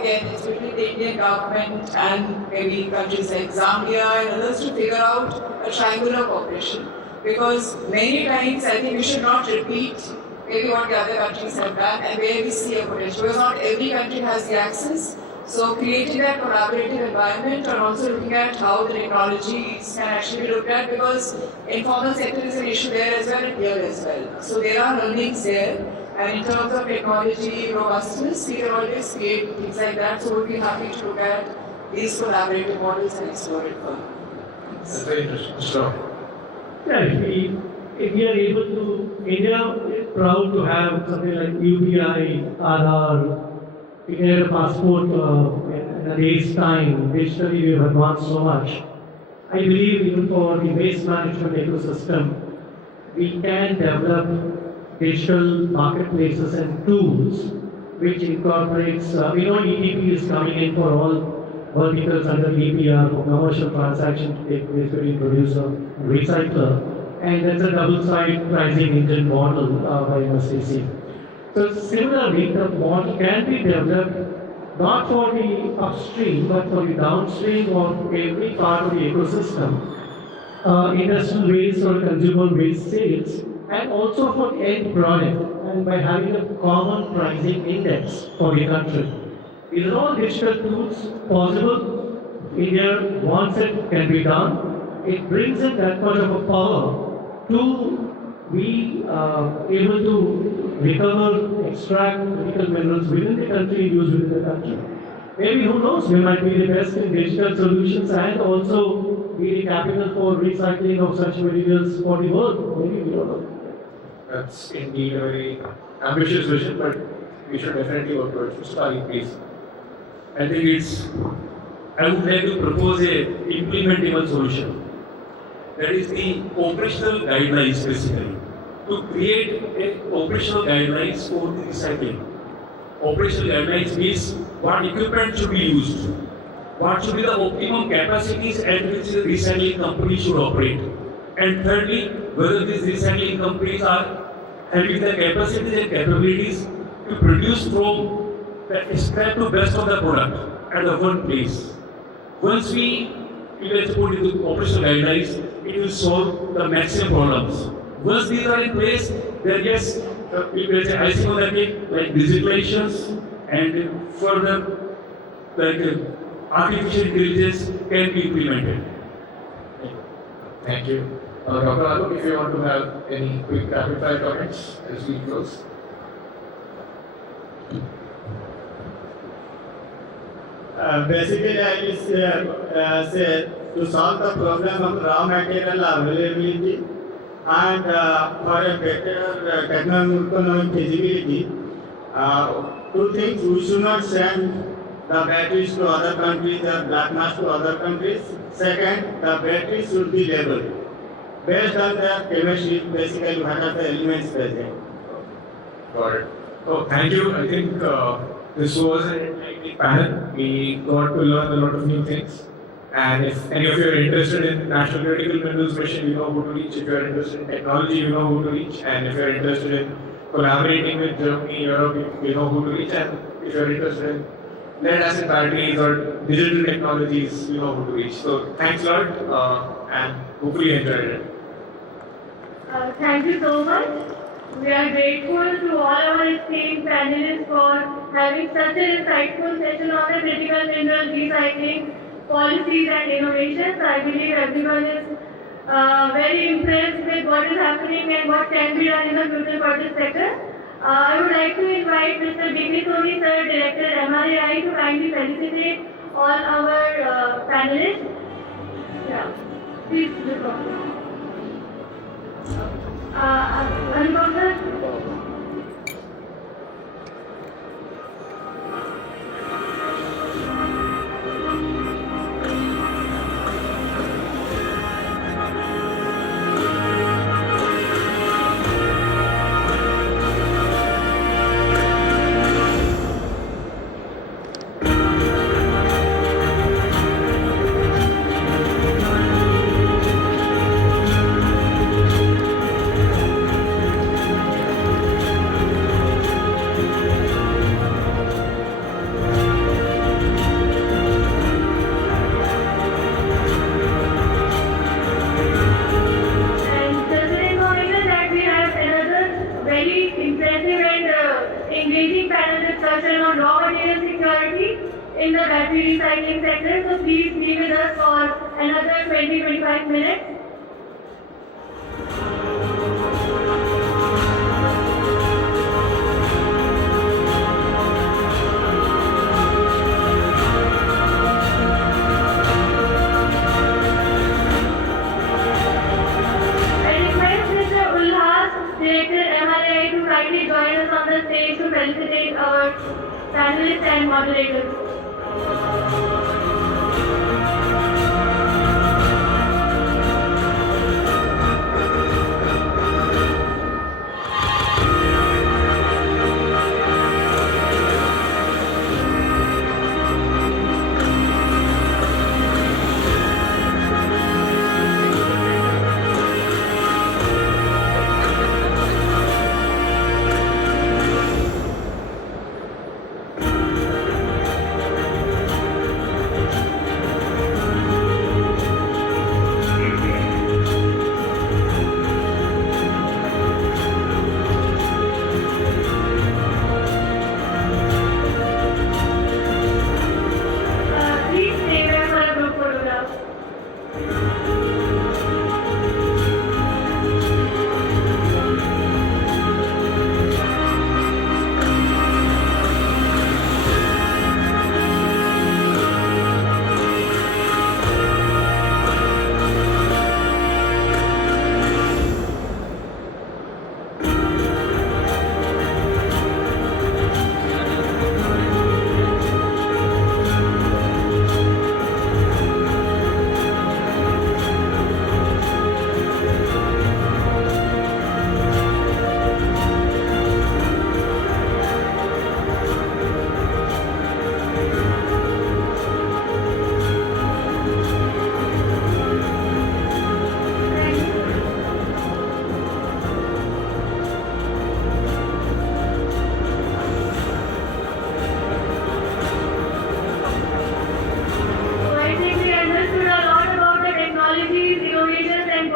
again it's between the Indian government and maybe countries like Zambia and others to figure out a triangular cooperation. Because many times I think we should not repeat maybe what the other countries have done and where we see a potential. Because not every country has the access. So creating that collaborative environment and also looking at how the technologies can actually be looked at, because informal sector is an issue there as well and here as well. So there are learnings there, and in terms of technology robustness, we can always create things like that. So we'll be happy to look at these collaborative models and explore it further. That's very interesting. Sure. Yeah, if we are able to, India is proud to have something like UPI, Aadhaar. We can get a passport in a day's time. Digitally, we have advanced so much. I believe even for the waste management ecosystem, we can develop digital marketplaces and tools which incorporates, we know ETP is coming in for all verticals under EPR for commercial transaction to take place between producer and recycler. And that's a double-side pricing engine model by MRC. So similarly, the model can be developed not for the upstream, but for the downstream of every part of the ecosystem, industrial waste or consumer waste sales, and also for the end product, and by having a common pricing index for the country. These are all digital tools possible. India wants it, can be done. It brings in that much of a power to be able to recover, extract critical minerals within the country and use within the country. Maybe, who knows, we might be the best in digital solutions and also be the capital for recycling of such materials for the world. Maybe, we don't know. That's indeed a very ambitious vision, but we should definitely work towards it. Mr. Pali, please. I think I would like to propose a implementable solution. That is the operational guidelines basically. To create operational guidelines for the recycling. Operational guidelines means what equipment should be used, what should be the optimum capacities at which the recycling company should operate, and thirdly, whether these recycling companies are having the capacities and capabilities to produce from the extract to best of the product at the one place. Once we put into operational guidelines, it will solve the maximum problems. Once these are in place, then yes, we will say icing on the cake, like digitalizations and further artificial intelligence can be implemented. Thank you. Dr. Alok, if you want to have any quick rapid fire comments as we close. Basically, I will say to solve the problem of raw material availability and for a better techno-economic feasibility, two things: we should not send the batteries to other countries or black mass to other countries. Second, the batteries should be labeled based on their chemistry, basically what are the elements present. Got it. Oh, thank you. I think this was an enlightening panel. We got to learn a lot of new things. And if any of you are interested in National Critical Minerals Mission, you know who to reach. If you are interested in technology, you know who to reach. And if you are interested in collaborating with Germany, Europe, you know who to reach. And if you are interested in lead-acid batteries or digital technologies, you know who to reach. So thanks a lot, and hopefully you enjoyed it. Thank you so much. We are grateful to all our esteemed panelists for having such an insightful session on the critical mineral recycling policies and innovations. I believe everyone is very impressed with what is happening and what can be done in the future for this sector. I would like to invite Mr. B.P. Soni, Sir, Director MRAI, to kindly felicitate all our panelists. Yeah, please look on. Anupam sir. In the battery recycling sector, so please be with us for another 20-25 minutes. I request Mr. Ulhas, Director MRAI, to kindly join us on the stage to felicitate our panelists and moderators.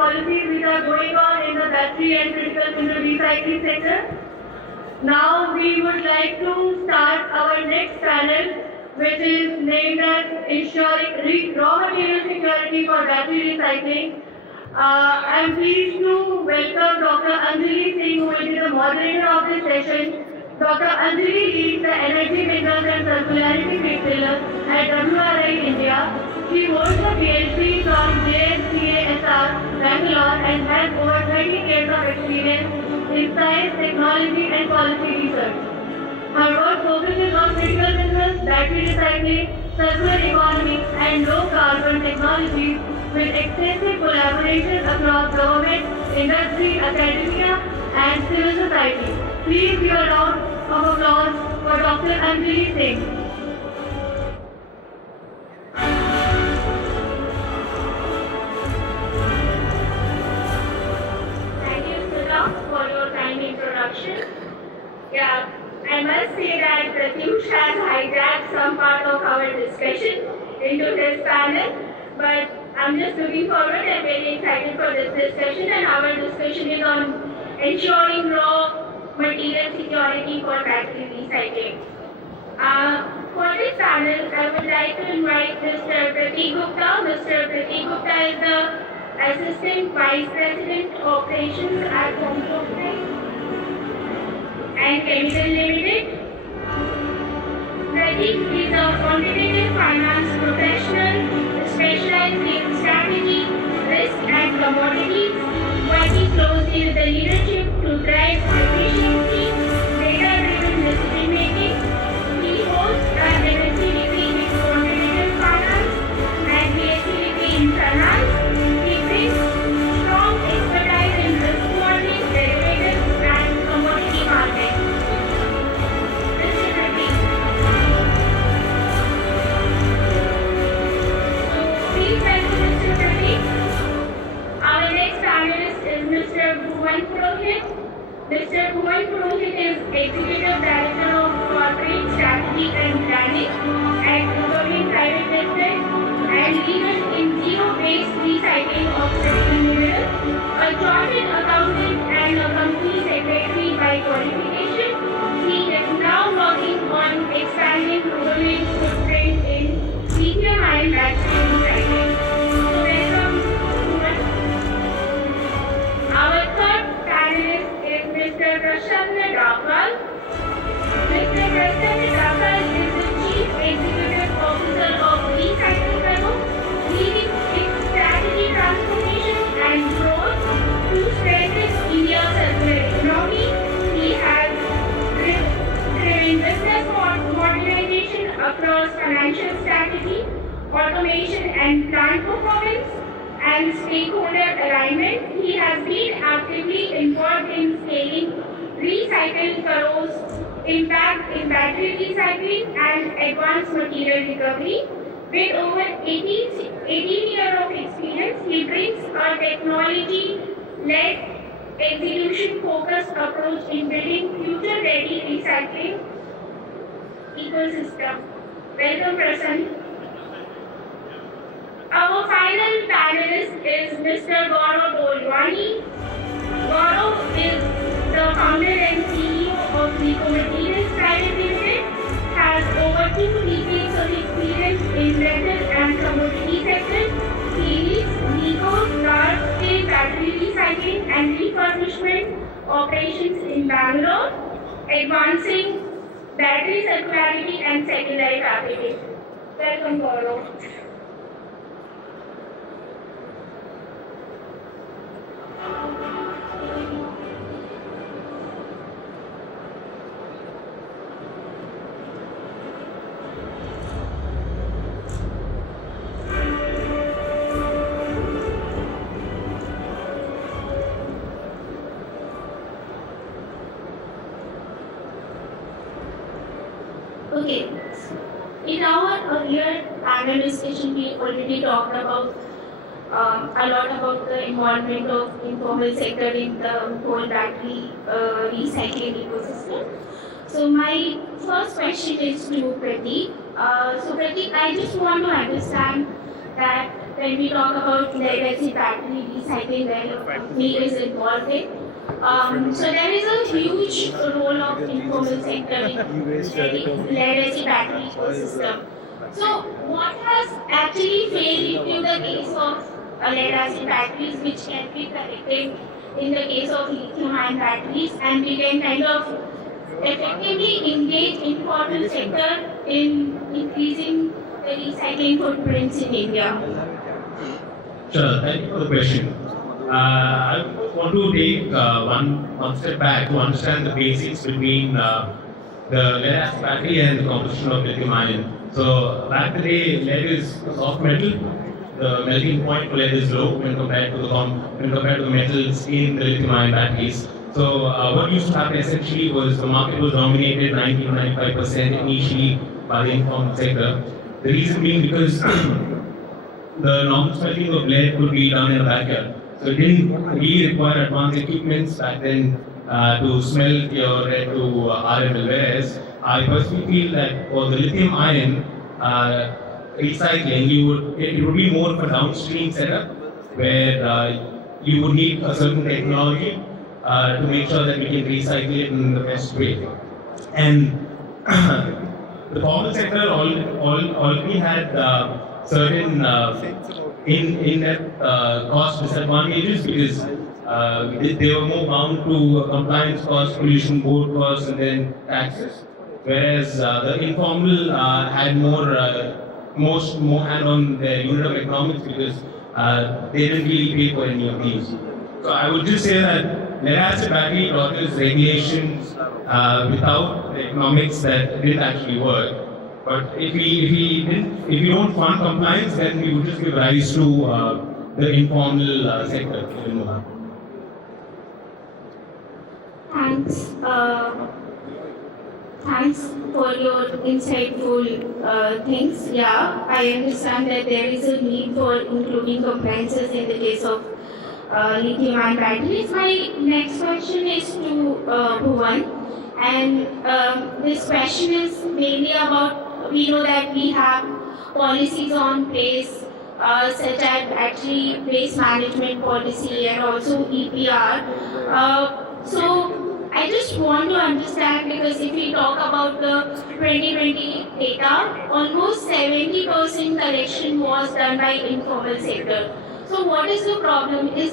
policies which are going on in the battery and critical mineral recycling sector. Now we would like to start our next panel, which is named as Ensuring Raw Material Security for Battery Recycling. I am pleased to welcome Dr. Anjali Singh, who will be the moderator of this session. Dr. Anjali leads the Energy, Minerals and Circularity Field Pillar at MRAI India. She holds a PhD from JSCASR, Bangalore, and has over 30 years of experience in science, technology, and policy research. Her work focuses on critical minerals, battery recycling, circular economy, and low carbon technologies with extensive collaboration across government, industry, academia, and civil society. Please give a round of applause for Dr. Anjali Singh. Thank you, Sudha, for your kind introduction. Yeah, I must say that Pratyush has hijacked some part of our discussion into this panel, but I'm just looking forward and very excited for this discussion, and our discussion is on ensuring raw material security for battery recycling. For this panel, I would like to invite Mr. Pratik Gupta. Mr. Pratik Gupta is the Assistant Vice President Operations at Composite and Chemical Limited. Pratik is a quantitative finance professional specialized in strategy, risk and commodities, working closely with the leadership to drive efficiency, data-driven decision making. He holds a MSc degree in quantitative finance and PhD degree in finance. He brings strong expertise in risk modeling, derivatives, and commodity markets. Mr. Pratik. Please welcome Mr. Pratik. Our next panelist is Mr. Bhuvan Purohit. Mr. Bhuvan Purohit is Executive Director of Corporate Strategy and Planning at RUSLOM Private Limited and leader in zero-based recycling of critical minerals, a chartered accountant and a company secretary by qualification. He is now working on expanding RUSLOM's footprint in lithium-ion battery recycling. So welcome, Bhuvan. Our third panelist is Mr. Prashant Raval. Mr. Prashant Raval is the Chief Executive Officer of Recycle Fellow, leading its strategy transformation and growth to strengthen India's circular economy. He has driven business modernization across financial strategy, automation and plant performance, and stakeholder alignment. He has been actively involved in scaling Recycle Fellow's impact in battery recycling and advanced material recovery. With over 18 years of experience, he brings a technology-led, execution-focused approach in building future-ready recycling ecosystem. Welcome, Prasanth. Our final panelist is Mr. Gaurav Goldwani. Gaurav is the founder and CEO of Vico Materials Private Limited, has over 2 decades of experience in metal and commodity sectors. He leads Vico's large-scale battery recycling and refurbishment operations in Bangalore, advancing battery circularity and second life application. Welcome, Gaurav. Okay, in our earlier panel discussion, we already talked about a lot about the involvement of informal sector in the whole battery recycling ecosystem. So my first question is to Pratik. So Pratik, I just want to understand that when we talk about lead acid battery recycling, where your company is involved in, So there is a huge role of informal sector in lead-acid battery ecosystem. So what has actually failed in the case of lead-acid batteries, which can be corrected in the case of lithium-ion batteries, and we can kind of effectively engage informal sector in increasing the recycling footprints in India? Sure, thank you for the question. I want to take one step back to understand the basics between the lead-acid battery and the composition of lithium-ion. So back in the day, lead is a soft metal. The melting point for lead is low when compared to the metals in the lithium-ion batteries. So what used to happen essentially was the market was dominated 90 to 95% initially by the informal sector. The reason being because the normal smelting of lead could be done in a backyard. So it didn't really require advanced equipments back then to smelt your lead to RML. Whereas I personally feel that for the lithium ion recycling, it would be more of a downstream setup where you would need a certain technology to make sure that we can recycle it in the best way. And the formal sector already had certain in-depth cost disadvantages because they were more bound to compliance costs, pollution board costs, and then taxes. Whereas the informal had more hand on their unit of economics because they didn't really pay for any of these. So I would just say that lead-acid battery taught us regulations without the economics that didn't actually work. But if we don't fund compliance, then we would just give rise to the informal sector even more. Thanks. Thanks for your insightful things. Yeah, I understand that there is a need for including compliances in the case of lithium-ion batteries. My next question is to Bhuvan, and this question is mainly about, we know that we have policies on place such as actually waste management policy and also EPR. So I just want to understand, because if we talk about the 2020 data, almost 70% collection was done by informal sector. So what is the problem? Is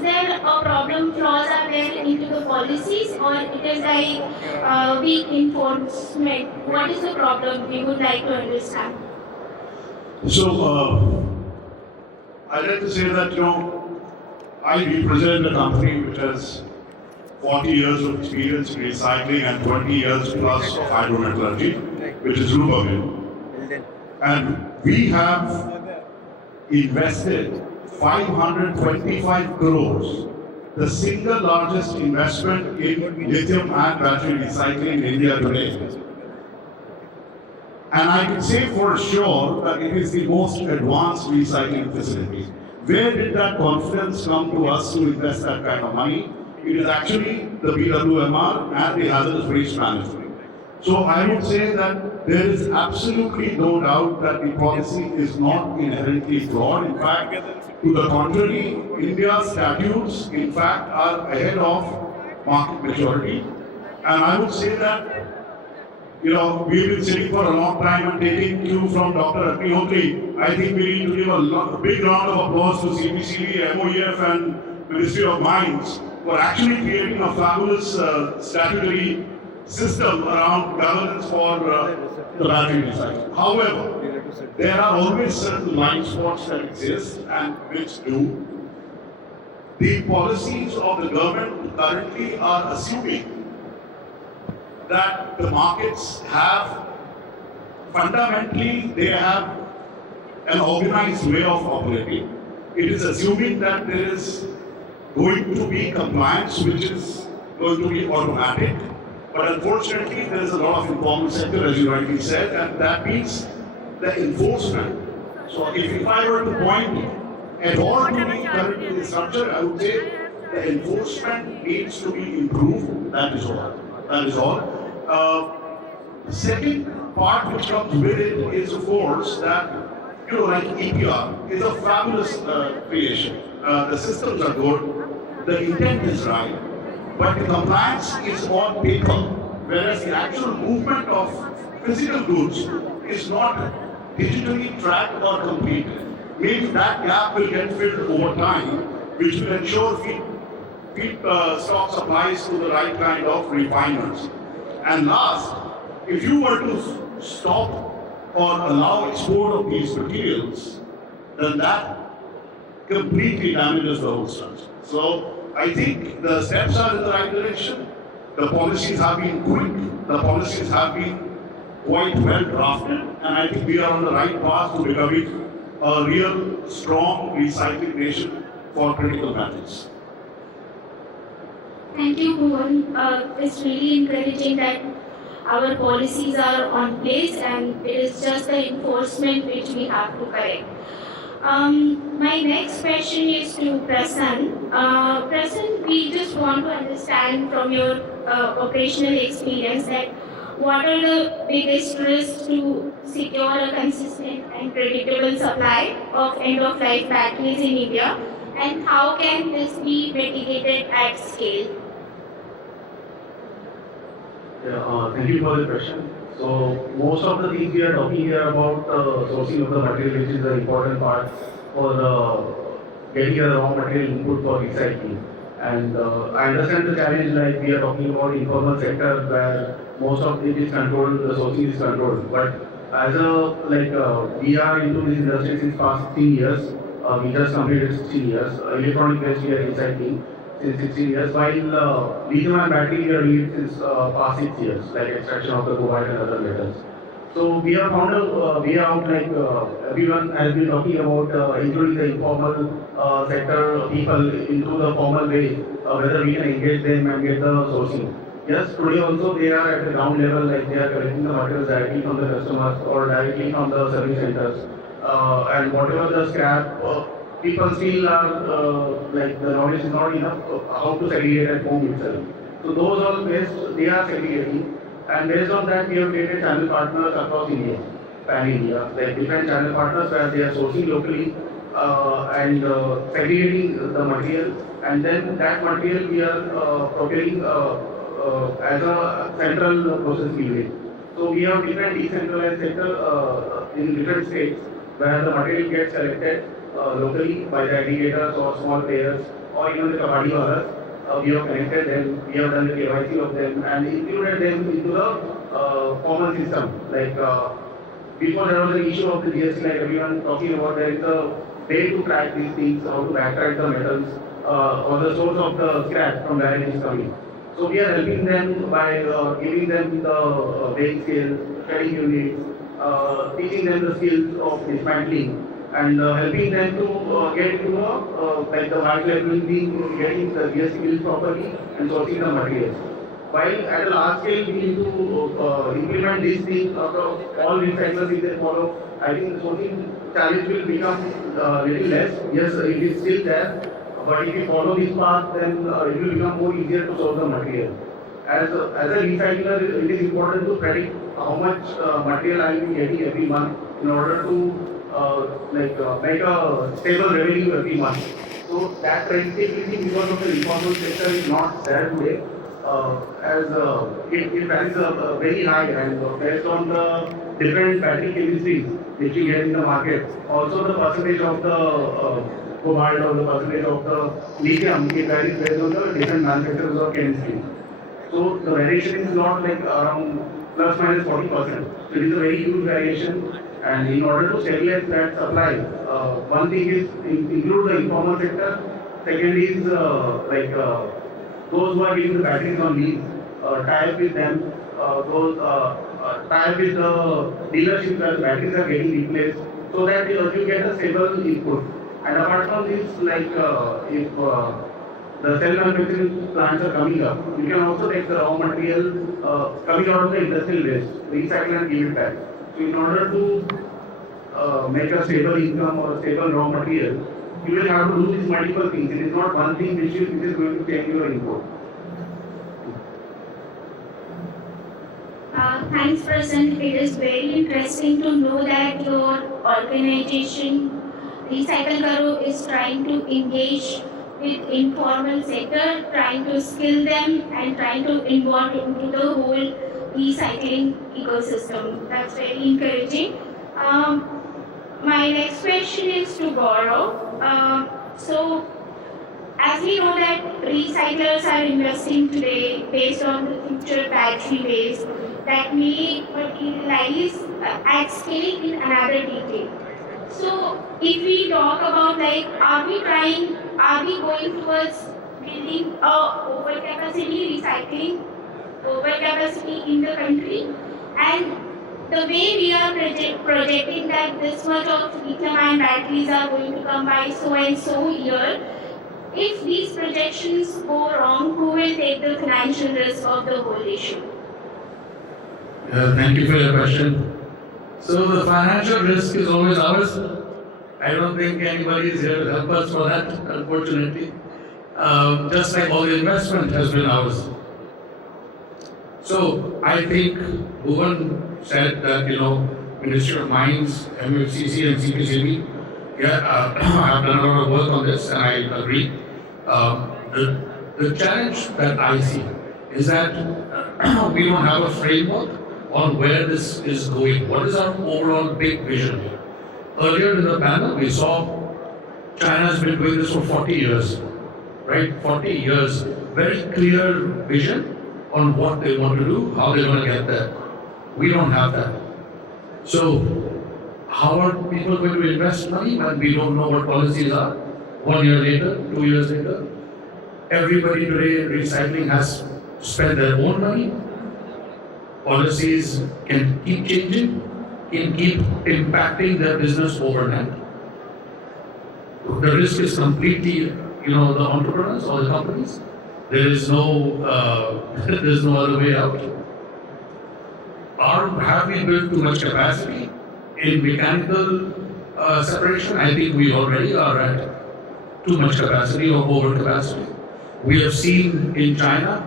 there a problem, flaws are there into the policies, or it is like weak enforcement? What is the problem we would like to understand? So, I'd like to say that, I represent a company which has 40 years of experience in recycling and 20 years plus of hydrometallurgy, which is Rubbermill. And we have invested 525 crores, the single largest investment in lithium-ion battery recycling in India today. And I can say for sure that it is the most advanced recycling facility. Where did that confidence come to us to invest that kind of money? It is actually the BWMR and the hazardous waste management. So I would say that there is absolutely no doubt that the policy is not inherently flawed. In fact, to the contrary, India's statutes, in fact, are ahead of market maturity. And I would say that, we've been sitting for a long time and taking cue from Dr. Agnihotri. I think we need to give a big round of applause to CPCB, MOEF, and Ministry of Mines for actually creating a fabulous statutory system around governance for the battery recycling. However, there are always certain blind spots that exist and which do. The policies of the government currently are assuming that the markets have, fundamentally, they have an organized way of operating. It is assuming that there is going to be compliance which is going to be automatic. But unfortunately, there is a lot of informal sector, as you rightly said, and that means the enforcement. So if I were to point at all to the current structure, I would say the enforcement needs to be improved. That is all. That is all. The second part which comes with it is, of course, that, like EPR is a fabulous creation. The systems are good. The intent is right. but the compliance is on paper, whereas the actual movement of physical goods is not digitally tracked or completed. Maybe that gap will get filled over time, which will ensure feedstock supplies to the right kind of refiners. And last, if you were to stop or allow export of these materials, then that completely damages the whole structure. So I think the steps are in the right direction. The policies have been quick. The policies have been quite well drafted, and I think we are on the right path to becoming a real strong recycling nation for critical metals. Thank you, Bhuvan. It's really encouraging that our policies are on place and it is just the enforcement which we have to correct. My next question is to Prasann. Prasann, we just want to understand from your operational experience that what are the biggest risks to secure a consistent and predictable supply of end-of-life batteries in India, and how can this be mitigated at scale? Thank you for the question. So most of the things we are talking here about sourcing of the material, which is the important part for getting the raw material input for recycling. And I understand the challenge, like we are talking about informal sector where most of it is controlled, the sourcing is controlled. But as we are into this industry since past 16 years. We just completed 16 years. Electronic waste we are recycling since 16 years, while lithium-ion battery we are doing since past 6 years, like extraction of the cobalt and other metals. So we have found a way out, like everyone has been talking about including the informal sector people into the formal way, whether we can engage them and get the sourcing. Yes, today also they are at the ground level, like they are collecting the materials directly from the customers or directly from the service centers. And whatever the scrap, people still are like the knowledge is not enough how to segregate at home itself. So those all waste they are segregating, and based on that we have created channel partners across India, pan India, like different channel partners where they are sourcing locally and segregating the material, and then that material we are procuring as a central process unit. So we have different decentralized sector in different states where the material gets collected locally by the aggregators or small players or even the kabadi walas. We have connected them, we have done the KYC of them and included them into the common system. Like before there was an issue of the GST, like everyone talking about, there is a way to track these things, how to backtrack the metals or the source of the scrap from where it is coming. So we are helping them by giving them the weighing scale, shredding units, teaching them the skills of dismantling, and helping them to get into like the white labeling thing, getting the GST bills properly and sourcing the materials. While at a large scale we need to implement these things across all recyclers if they follow, I think the sourcing challenge will become little less. Yes, it is still there, but if you follow this path, then it will become more easier to source the material. As a recycler, it is important to predict how much material I will be getting every month in order to make a stable revenue every month. So that predictability because of the informal sector is not there today. As it varies very high, and based on the different battery chemistries which you get in the market, also the percentage of the cobalt or the percentage of the lithium, it varies based on the different manufacturers of chemistry. So the variation is not like around plus minus 40%. So it is a very huge variation, and in order to stabilize that supply, one thing is include the informal sector. Second is those who are giving the batteries on lease, tie up with them. Those tie up with the dealerships where the batteries are getting replaced, so that you get a stable input. And apart from this, like if the cell manufacturing plants are coming up, you can also take the raw material coming out of the industrial waste, recycle and give it back. So in order to make a stable income or a stable raw material, you will have to do these multiple things. It is not one thing which is going to change your input. Thanks, Prasann. It is very interesting to know that your organization, Recycle Karo, is trying to engage with informal sector, trying to skill them and trying to involve into the whole recycling ecosystem. That's very encouraging. My next question is to Gaurav. So, as we know that recyclers are investing today based on the future battery waste that may materialize at scale in another decade. So, if we talk about like, are we going towards building a overcapacity recycling, overcapacity in the country? And the way we are projecting that this much of lithium-ion batteries are going to come by so and so year, if these projections go wrong, who will take the financial risk of the whole issue? Thank you for your question. So the financial risk is always ours. I don't think anybody is here to help us for that, unfortunately. Just like all the investment has been ours. So I think Bhuvan said that, Ministry of Mines, MFCC and CPCB, have done a lot of work on this, and I agree. The challenge that I see is that we don't have a framework on where this is going. What is our overall big vision here? Earlier in the panel, we saw China has been doing this for 40 years, right? 40 years. Very clear vision on what they want to do, how they're going to get there. We don't have that. So, how are people going to invest money when we don't know what policies are? 1 year later, 2 years later, everybody today in recycling has spent their own money. Policies can keep changing, can keep impacting their business overnight. The risk is completely, the entrepreneurs or the companies. There is no other way out. Have we built too much capacity in mechanical separation? I think we already are at too much capacity or over capacity. We have seen in China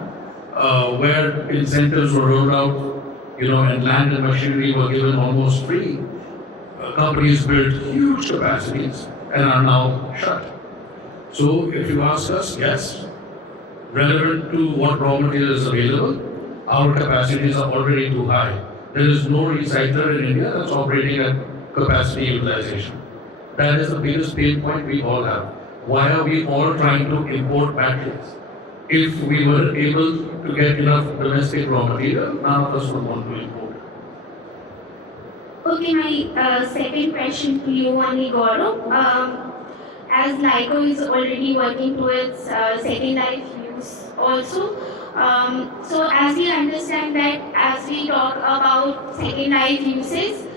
where incentives were rolled out, and land and machinery were given almost free. Companies built huge capacities and are now shut. So if you ask us, yes, relevant to what raw material is available, our capacities are already too high. There is no recycler in India that's operating at capacity utilization. That is the biggest pain point we all have. Why are we all trying to import batteries? If we were able to get enough domestic raw material, none of us would want to import. Okay, my second question to you, Gaurav. As LICO is already working towards second life use also, so as we understand that as we talk about second life uses,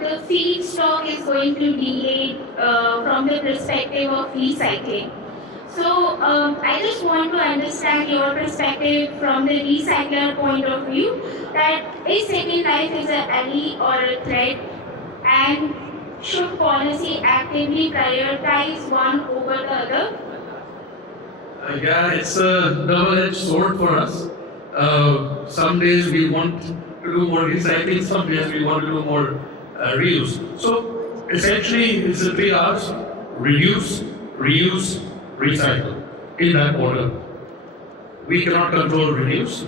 the feedstock is going to be delayed from the perspective of recycling. So I just want to understand your perspective from the recycler point of view, that is second life is an ally or a threat, and should policy actively prioritize one over the other? Yeah, it's a double-edged sword for us. Some days we want to do more recycling, some days we want to do more reuse. So essentially it's the 3 R's: reduce, reuse, recycle, in that order. We cannot control reduce,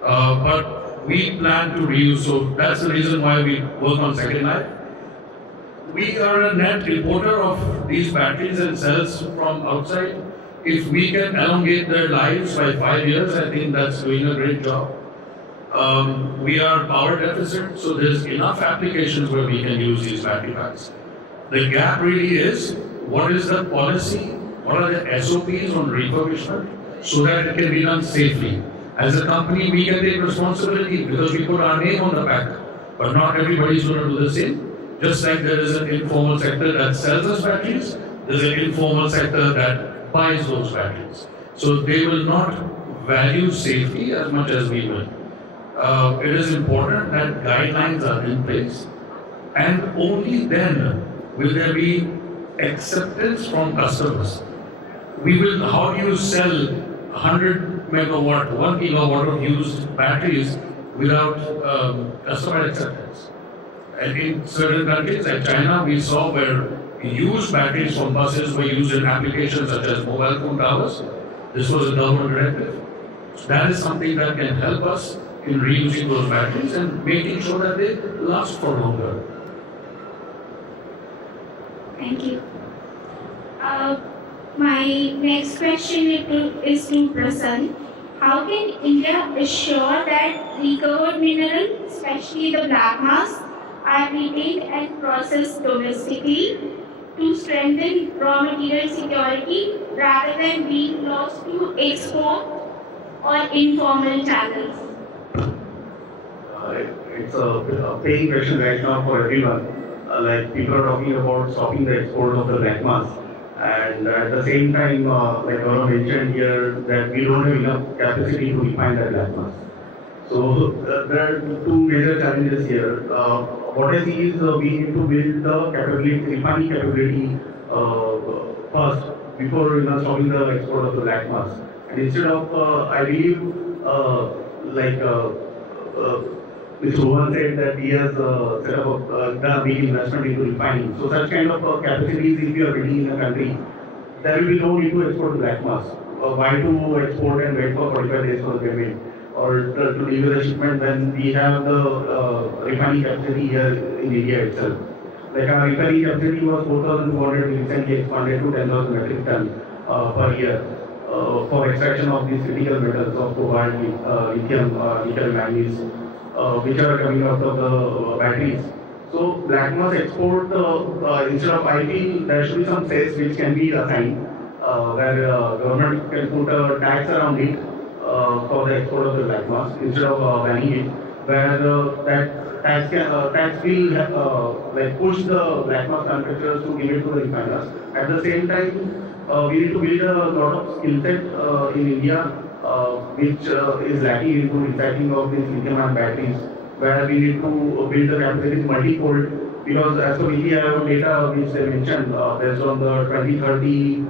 but we plan to reuse, so that's the reason why we work on second life. We are a net importer of these batteries and cells from outside. If we can elongate their lives by 5 years, I think that's doing a great job. We are power deficit, so there's enough applications where we can use these battery packs. The gap really is, what is the policy, what are the SOPs on refurbishment, so that it can be done safely. As a company, we can take responsibility because we put our name on the pack, but not everybody is going to do the same. Just like there is an informal sector that sells us batteries, there's an informal sector that buys those batteries. So they will not value safety as much as we will. It is important that guidelines are in place, and only then will there be acceptance from customers. How do you sell 100 megawatt, 1 gigawatt of used batteries without customer acceptance? And in certain countries like China, we saw where used batteries from buses were used in applications such as mobile phone towers. This was a government directive. So that is something that can help us in reusing those batteries and making sure that they last for longer. Thank you. My next question is to Prasann. How can India assure that recovered mineral, especially the black mass, are retained and processed domestically to strengthen raw material security rather than being lost to export or informal channels? It's a paying question right now for everyone. Like people are talking about stopping the export of the black mass. And at the same time, like Gaurav mentioned here, that we don't have enough capacity to refine that black mass. So there are two major challenges here. What I see is we need to build the capability, refining capability first before stopping the export of the black mass. And instead of, I believe, like Mr. Rohan said that he has set up a big investment into refining. So such kind of capacities, if you are building in a country, there will be no need to export black mass. Why to export and wait for 45 days for the payment or to deliver the shipment when we have the refining capacity here in India itself. Like our refining capacity was 4,200, we recently expanded to 10,000 metric ton per year for extraction of these critical metals of cobalt, lithium, nickel, manganese, which are coming out of the batteries. So black mass export, instead of I feel there should be some cess which can be assigned where government can put a tax around it for the export of the black mass instead of banning it, where that tax will like push the black mass manufacturers to give it to the refiners. At the same time, we need to build a lot of skill set in India which is lacking into recycling of these lithium-ion batteries, where we need to build the capacity multi-fold, because as per India data which they mentioned, based on the 2030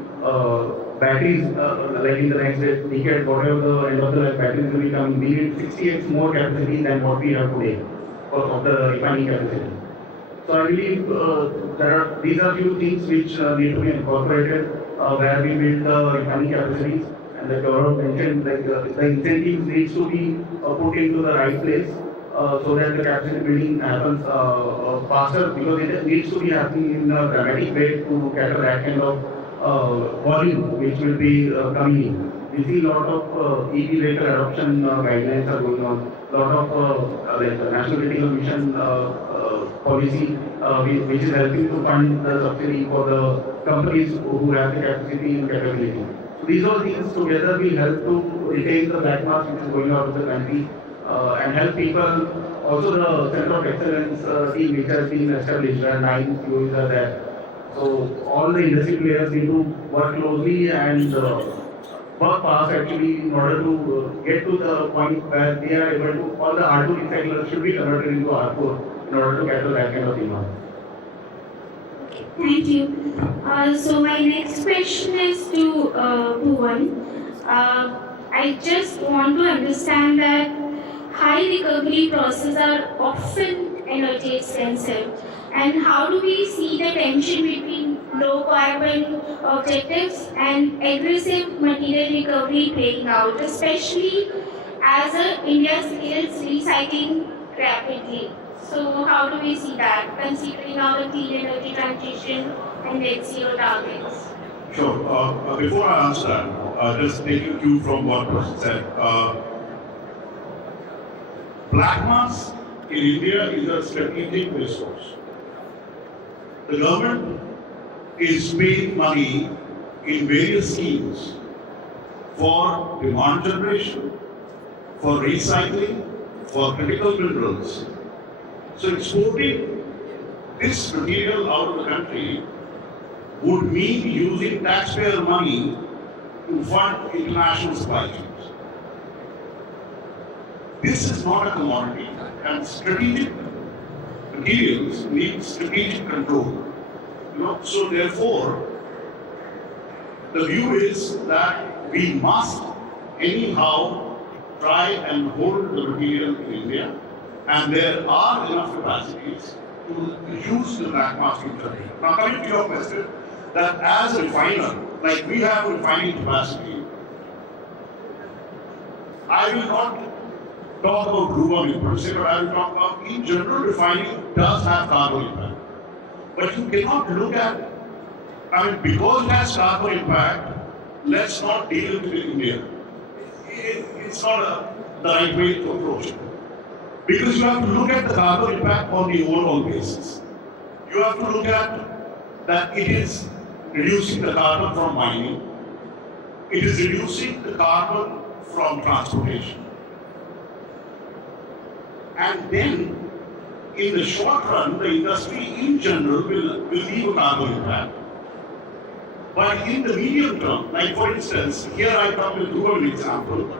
batteries, like in the next decade, whatever the end of the life batteries will become, we need 60x more capacity than what we have today of the refining capacity. So I believe these are few things which need to be incorporated where we build the refining capacities. And the Gaurav mentioned, like the incentives needs to be put into the right place so that the capacity building happens faster, because it needs to be happening in a dramatic way to cater that kind of volume which will be coming in. We see a lot of EV vehicle adoption guidelines are going on, a lot of like the National Critical Mission policy which is helping to fund the subsidy for the companies who have the capacity and capability. So these all things together will help to retain the black mass which is going out of the country and help people. Also the Center of Excellence team which has been established, where 9 COEs are there. So all the industry players need to work closely and work fast actually in order to get to the point where they are able to, all the R2 recyclers should be converted into R4 in order to cater that kind of demand. Thank you. So my next question is to Bhuvan. I just want to understand that high recovery processes are often energy expensive, and how do we see the tension between low carbon objectives and aggressive material recovery playing out, especially as India scales recycling rapidly? So how do we see that, considering our clean energy transition and net zero targets? Sure. Before I answer that, just taking a cue from what was said. Black mass in India is a strategic resource. The government is paying money in various schemes for demand generation, for recycling, for critical minerals. So exporting this material out of the country would mean using taxpayer money to fund international supply chains. This is not a commodity, and strategic materials need strategic control. So therefore, the view is that we must anyhow try and hold the material in India, and there are enough capacities to use the black mass filter. Now coming to your question, that as a refiner, like we have refining capacity, I will not talk about Rubon in per se, but I will talk about in general refining does have carbon impact. But you cannot look at, because it has carbon impact, let's not deal with it in India. It's not the right way to approach it. Because you have to look at the carbon impact on the overall basis. You have to look at that it is reducing the carbon from mining, it is reducing the carbon from transportation. And then, in the short run, the industry in general will leave a carbon impact. But in the medium term, like for instance, here I come with an example.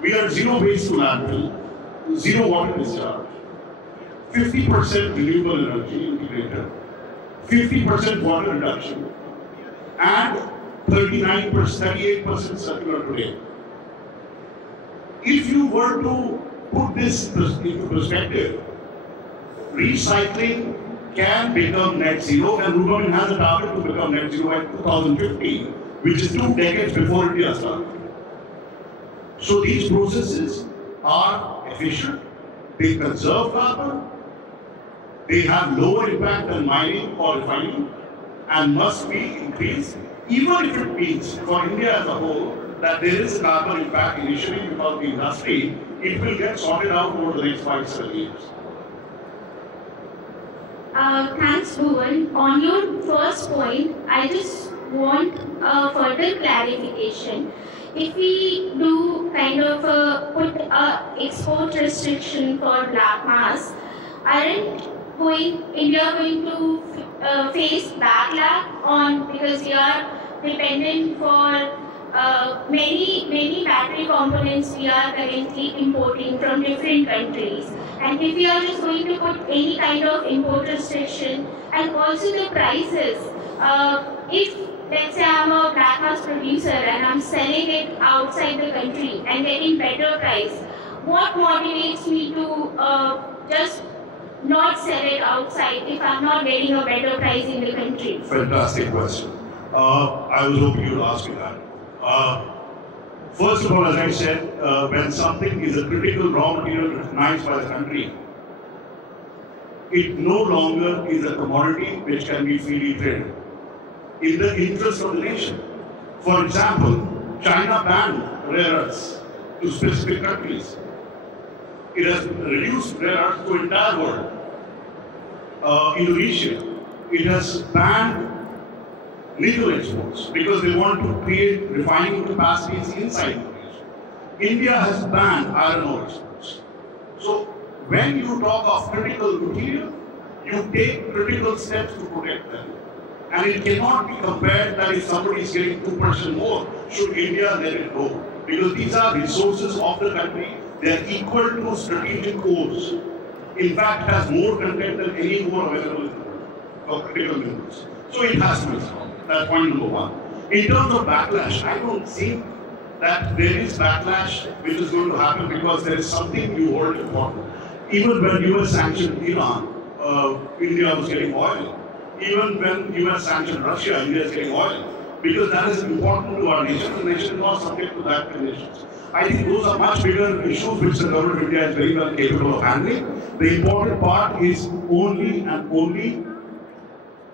We are zero waste to landfill, zero water discharge, 50% renewable energy integrated, 50% water reduction, and 38% circular today. If you were to put this into perspective, recycling can become net zero, and Rubon has a target to become net zero by 2050, which is 2 decades before India started. So these processes are efficient, they conserve carbon, they have lower impact than mining or refining, and must be increased, even if it means for India as a whole that there is a carbon impact initially because of the industry, it will get sorted out over the next 5-7 years. Thanks, Bhuvan. On your first point, I just want a further clarification. If we do kind of put a export restriction for black mass, aren't India going to face backlash on, because we are dependent for many battery components we are currently importing from different countries. And if we are just going to put any kind of import restriction, and also the prices, if let's say I'm a black mass producer and I'm selling it outside the country and getting better price, what motivates me to just not sell it outside if I'm not getting a better price in the country? Fantastic question. I was hoping you would ask me that. First of all, as I said, when something is a critical raw material recognized by the country, it no longer is a commodity which can be freely traded in the interest of the nation. For example, China banned rare earths to specific countries. It has reduced rare earths to the entire world. Indonesia, it has banned nickel exports because they want to create refining capacities inside Indonesia. India has banned iron ore exports. So when you talk of critical material, you take critical steps to protect them. And it cannot be compared that if somebody is getting 2% more, should India let it go? Because these are resources of the country, they are equal to strategic ores. In fact, it has more content than any ore available in the world for critical minerals. So it has to be strong. That's point number one. In terms of backlash, I don't think that there is backlash which is going to happen because there is something you hold important. Even when US sanctioned Iran, India was getting oil. Even when US sanctioned Russia, India is getting oil. Because that is important to our nation. The nation is not subject to that conditions. I think those are much bigger issues which the government of India is very well capable of handling. The important part is only and only,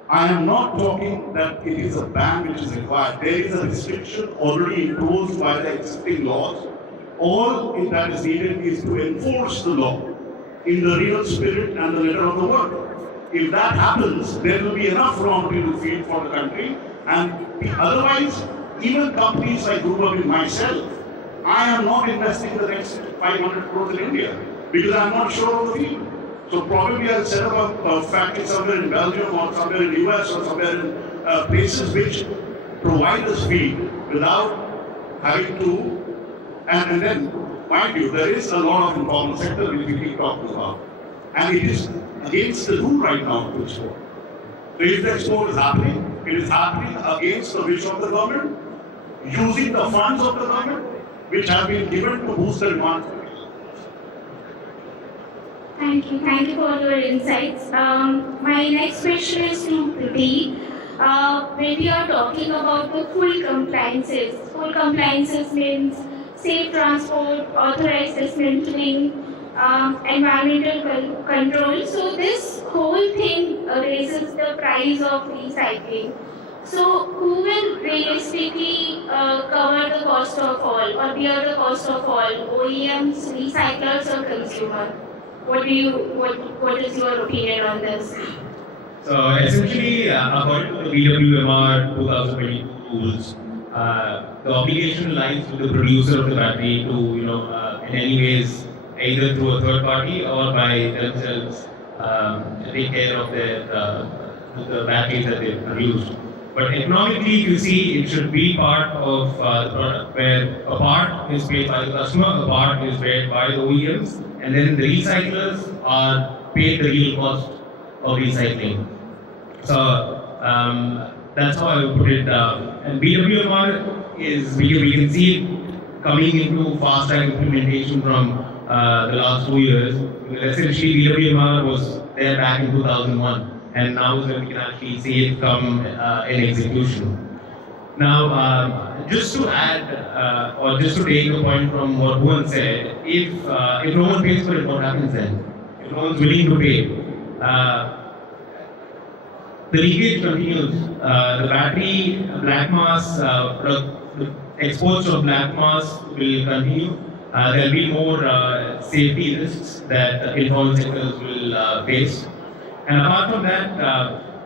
I am not talking that it is a ban which is required. There is a restriction already imposed by the existing laws. All that is needed is to enforce the law in the real spirit and the letter of the word. If that happens, there will be enough raw material field for the country, and otherwise, even companies like Rubon and myself, I am not investing the next 500 crores in India because I am not sure of the field. So probably I'll set up a factory somewhere in Belgium or somewhere in the US or somewhere in places which provide us feed without having to, and then, mind you, there is a lot of informal sector which we keep talking about. And it is against the rule right now to export. So if the export is happening, it is happening against the wish of the government, using the funds of the government, which have been given to boost the demand. Thank you. Thank you for your insights. My next question is to Pradeep. When we are talking about the full compliances means safe transport, authorized dismantling, environmental control. So this whole thing raises the price of recycling. So who will realistically cover the cost of all or bear the cost of all? OEMs, recyclers, or consumer? What is your opinion on this? So essentially, according to the BWMR 2022 rules, the obligation lies with the producer of the battery to, in any ways, either through a third party or by themselves, take care of the batteries that they produced. But economically, if you see, it should be part of the product where a part is paid by the customer, a part is paid by the OEMs, and then the recyclers are paid the real cost of recycling. So that's how I would put it. And BWMR is, we can see it coming into fast-track implementation from the last 2 years. Essentially, BWMR was there back in 2001. And now is when we can actually see it come in execution. Now, just to add, or just to take a point from what Bhuvan said, if no one pays for it, what happens then? If no one's willing to pay, the leakage continues. The battery black mass, the exports of black mass will continue. There will be more safety risks that informal sectors will face. And apart from that,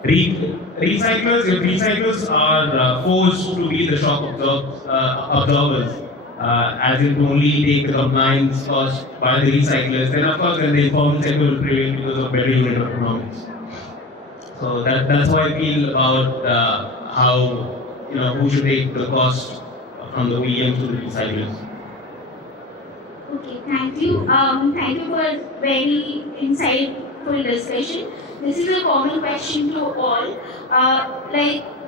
recyclers, if recyclers are forced to be the shock absorbers, as in to only take the compliance cost by the recyclers, then of course then the informal sector will prevail because of better unit economics. So that's how I feel about how, who should take the cost from the OEMs to the recyclers. Okay, thank you. Thank you for very insightful discussion. This is a common question to all.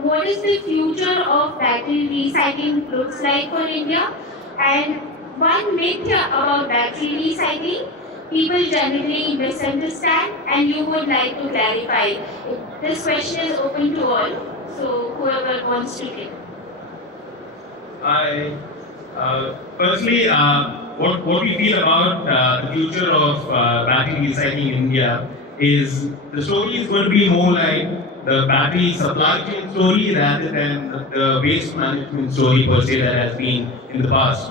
What is the future of battery recycling looks like for India? And one myth about battery recycling, people generally misunderstand, and you would like to clarify. This question is open to all, so whoever wants to take. Personally, what we feel about the future of battery recycling in India is the story is going to be more like the battery supply chain story rather than the waste management story per se that has been in the past.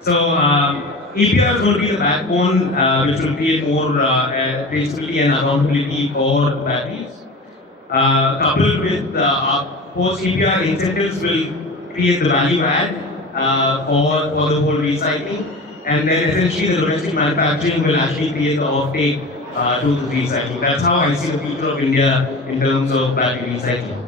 So EPR is going to be the backbone which will create more traceability and accountability for batteries. Coupled with post EPR incentives will create the value add for the whole recycling, and then essentially the domestic manufacturing will actually create the offtake to the recycling. That's how I see the future of India in terms of battery recycling.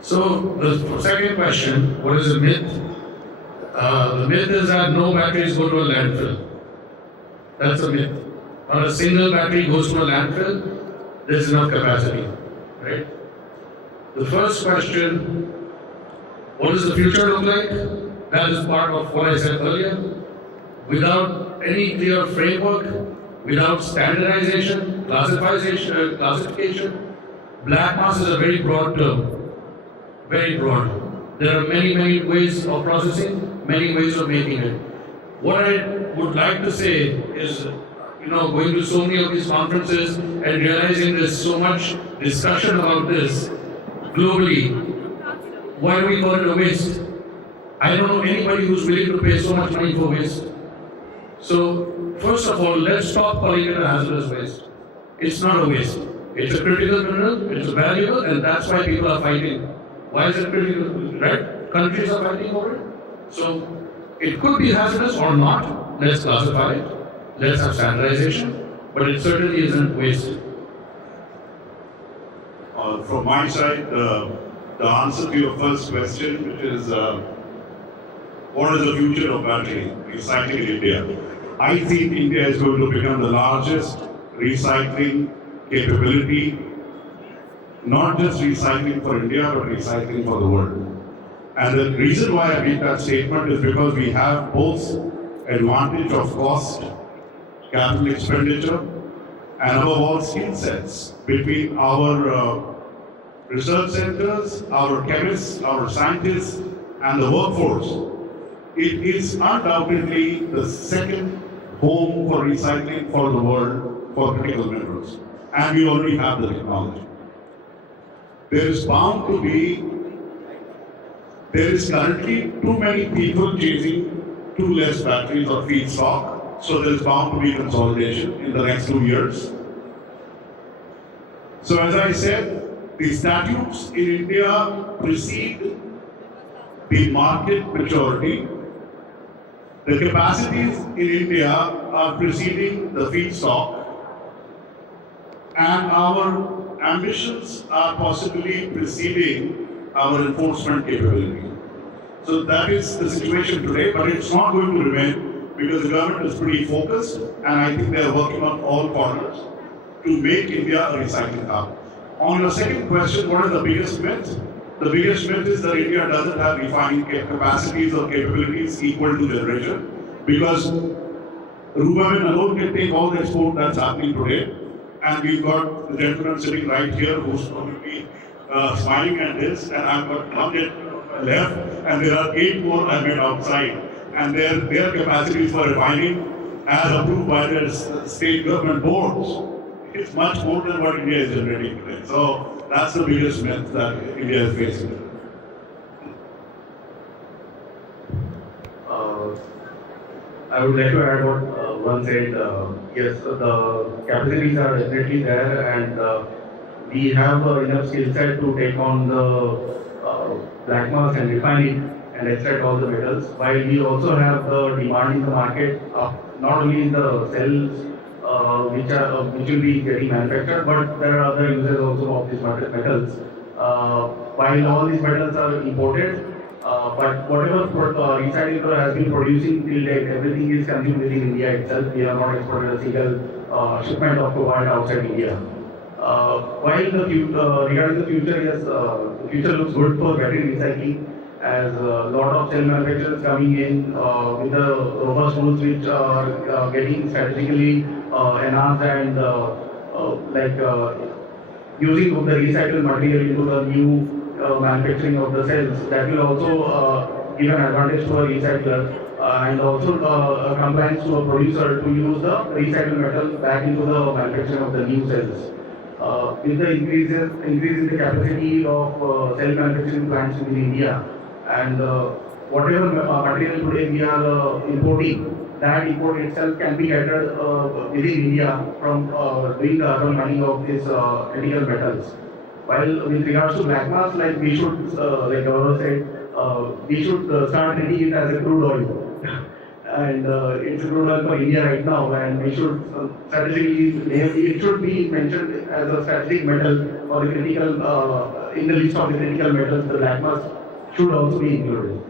So the second question, what is the myth? The myth is that no batteries go to a landfill. That's a myth. Not a single battery goes to a landfill. There's enough capacity, right? The first question, what does the future look like? That is part of what I said earlier. Without any clear framework, without standardization, classification, black mass is a very broad term. Very broad. There are many ways of processing, many ways of making it. What I would like to say is, going to so many of these conferences and realizing there's so much discussion about this globally, why do we call it a waste? I don't know anybody who's willing to pay so much money for waste. So, first of all, let's stop calling it a hazardous waste. It's not a waste. It's a critical mineral, it's valuable, and that's why people are fighting. Why is it critical? Right? Countries are fighting over it. So, it could be hazardous or not. Let's classify it. Let's have standardization. But it certainly isn't waste. From my side, the answer to your first question, which is what is the future of battery recycling in India? I think India is going to become the largest recycling capability, not just recycling for India, but recycling for the world. And the reason why I made that statement is because we have both advantage of cost, capital expenditure, and above all skill sets between our research centers, our chemists, our scientists, and the workforce. It is undoubtedly the second home for recycling for the world for critical minerals. And we already have the technology. There is currently too many people chasing too less batteries or feedstock, so there is bound to be consolidation in the next 2 years. So as I said, the statutes in India precede the market maturity. The capacities in India are preceding the feedstock, and our ambitions are possibly preceding our enforcement capability. So that is the situation today, but it's not going to remain because the government is pretty focused, and I think they are working on all corners to make India a recycling hub. On your second question, what is the biggest myth? The biggest myth is that India doesn't have refining capacities or capabilities equal to generation, because Rubamin alone can take all the export that's happening today, and we've got the gentleman sitting right here who's probably smiling at this, and I've got one gentleman on my left, and there are 8 more I met outside, and their capacities for refining, as approved by their state government boards, is much more than what India is generating today. So that's the biggest myth that India is facing. I would like to add what one said. Yes, the capacities are definitely there, and we have enough skill set to take on the black mass and refine it and extract all the metals. While we also have the demand in the market, not only in the cells which will be getting manufactured, but there are other uses also of these metals. While all these metals are imported, but whatever recycling has been producing till date, everything is consumed within India itself. We have not exported a single shipment of cobalt outside India. While regarding the future, yes, the future looks good for battery recycling, as a lot of cell manufacturers coming in with the robust rules which are getting strategically enhanced, and using of the recycled material into the new manufacturing of the cells. That will also give an advantage to a recycler, and also compliance to a producer to use the recycled metal back into the manufacturing of the new cells. With the increase in the capacity of cell manufacturing plants within India, and whatever material today we are importing, that import itself can be catered within India from doing the urban mining of these critical metals. While with regards to black mass, like we should, like Gaurav said, we should start treating it as a crude oil. And it's a crude oil for India right now, and we should strategically, it should be mentioned as a strategic metal or the critical, in the list of the critical metals, the black mass should also be included.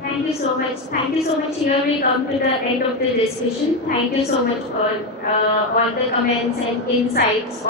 Thank you so much. Thank you so much. Here we come to the end of the discussion. Thank you so much for all the comments and insights.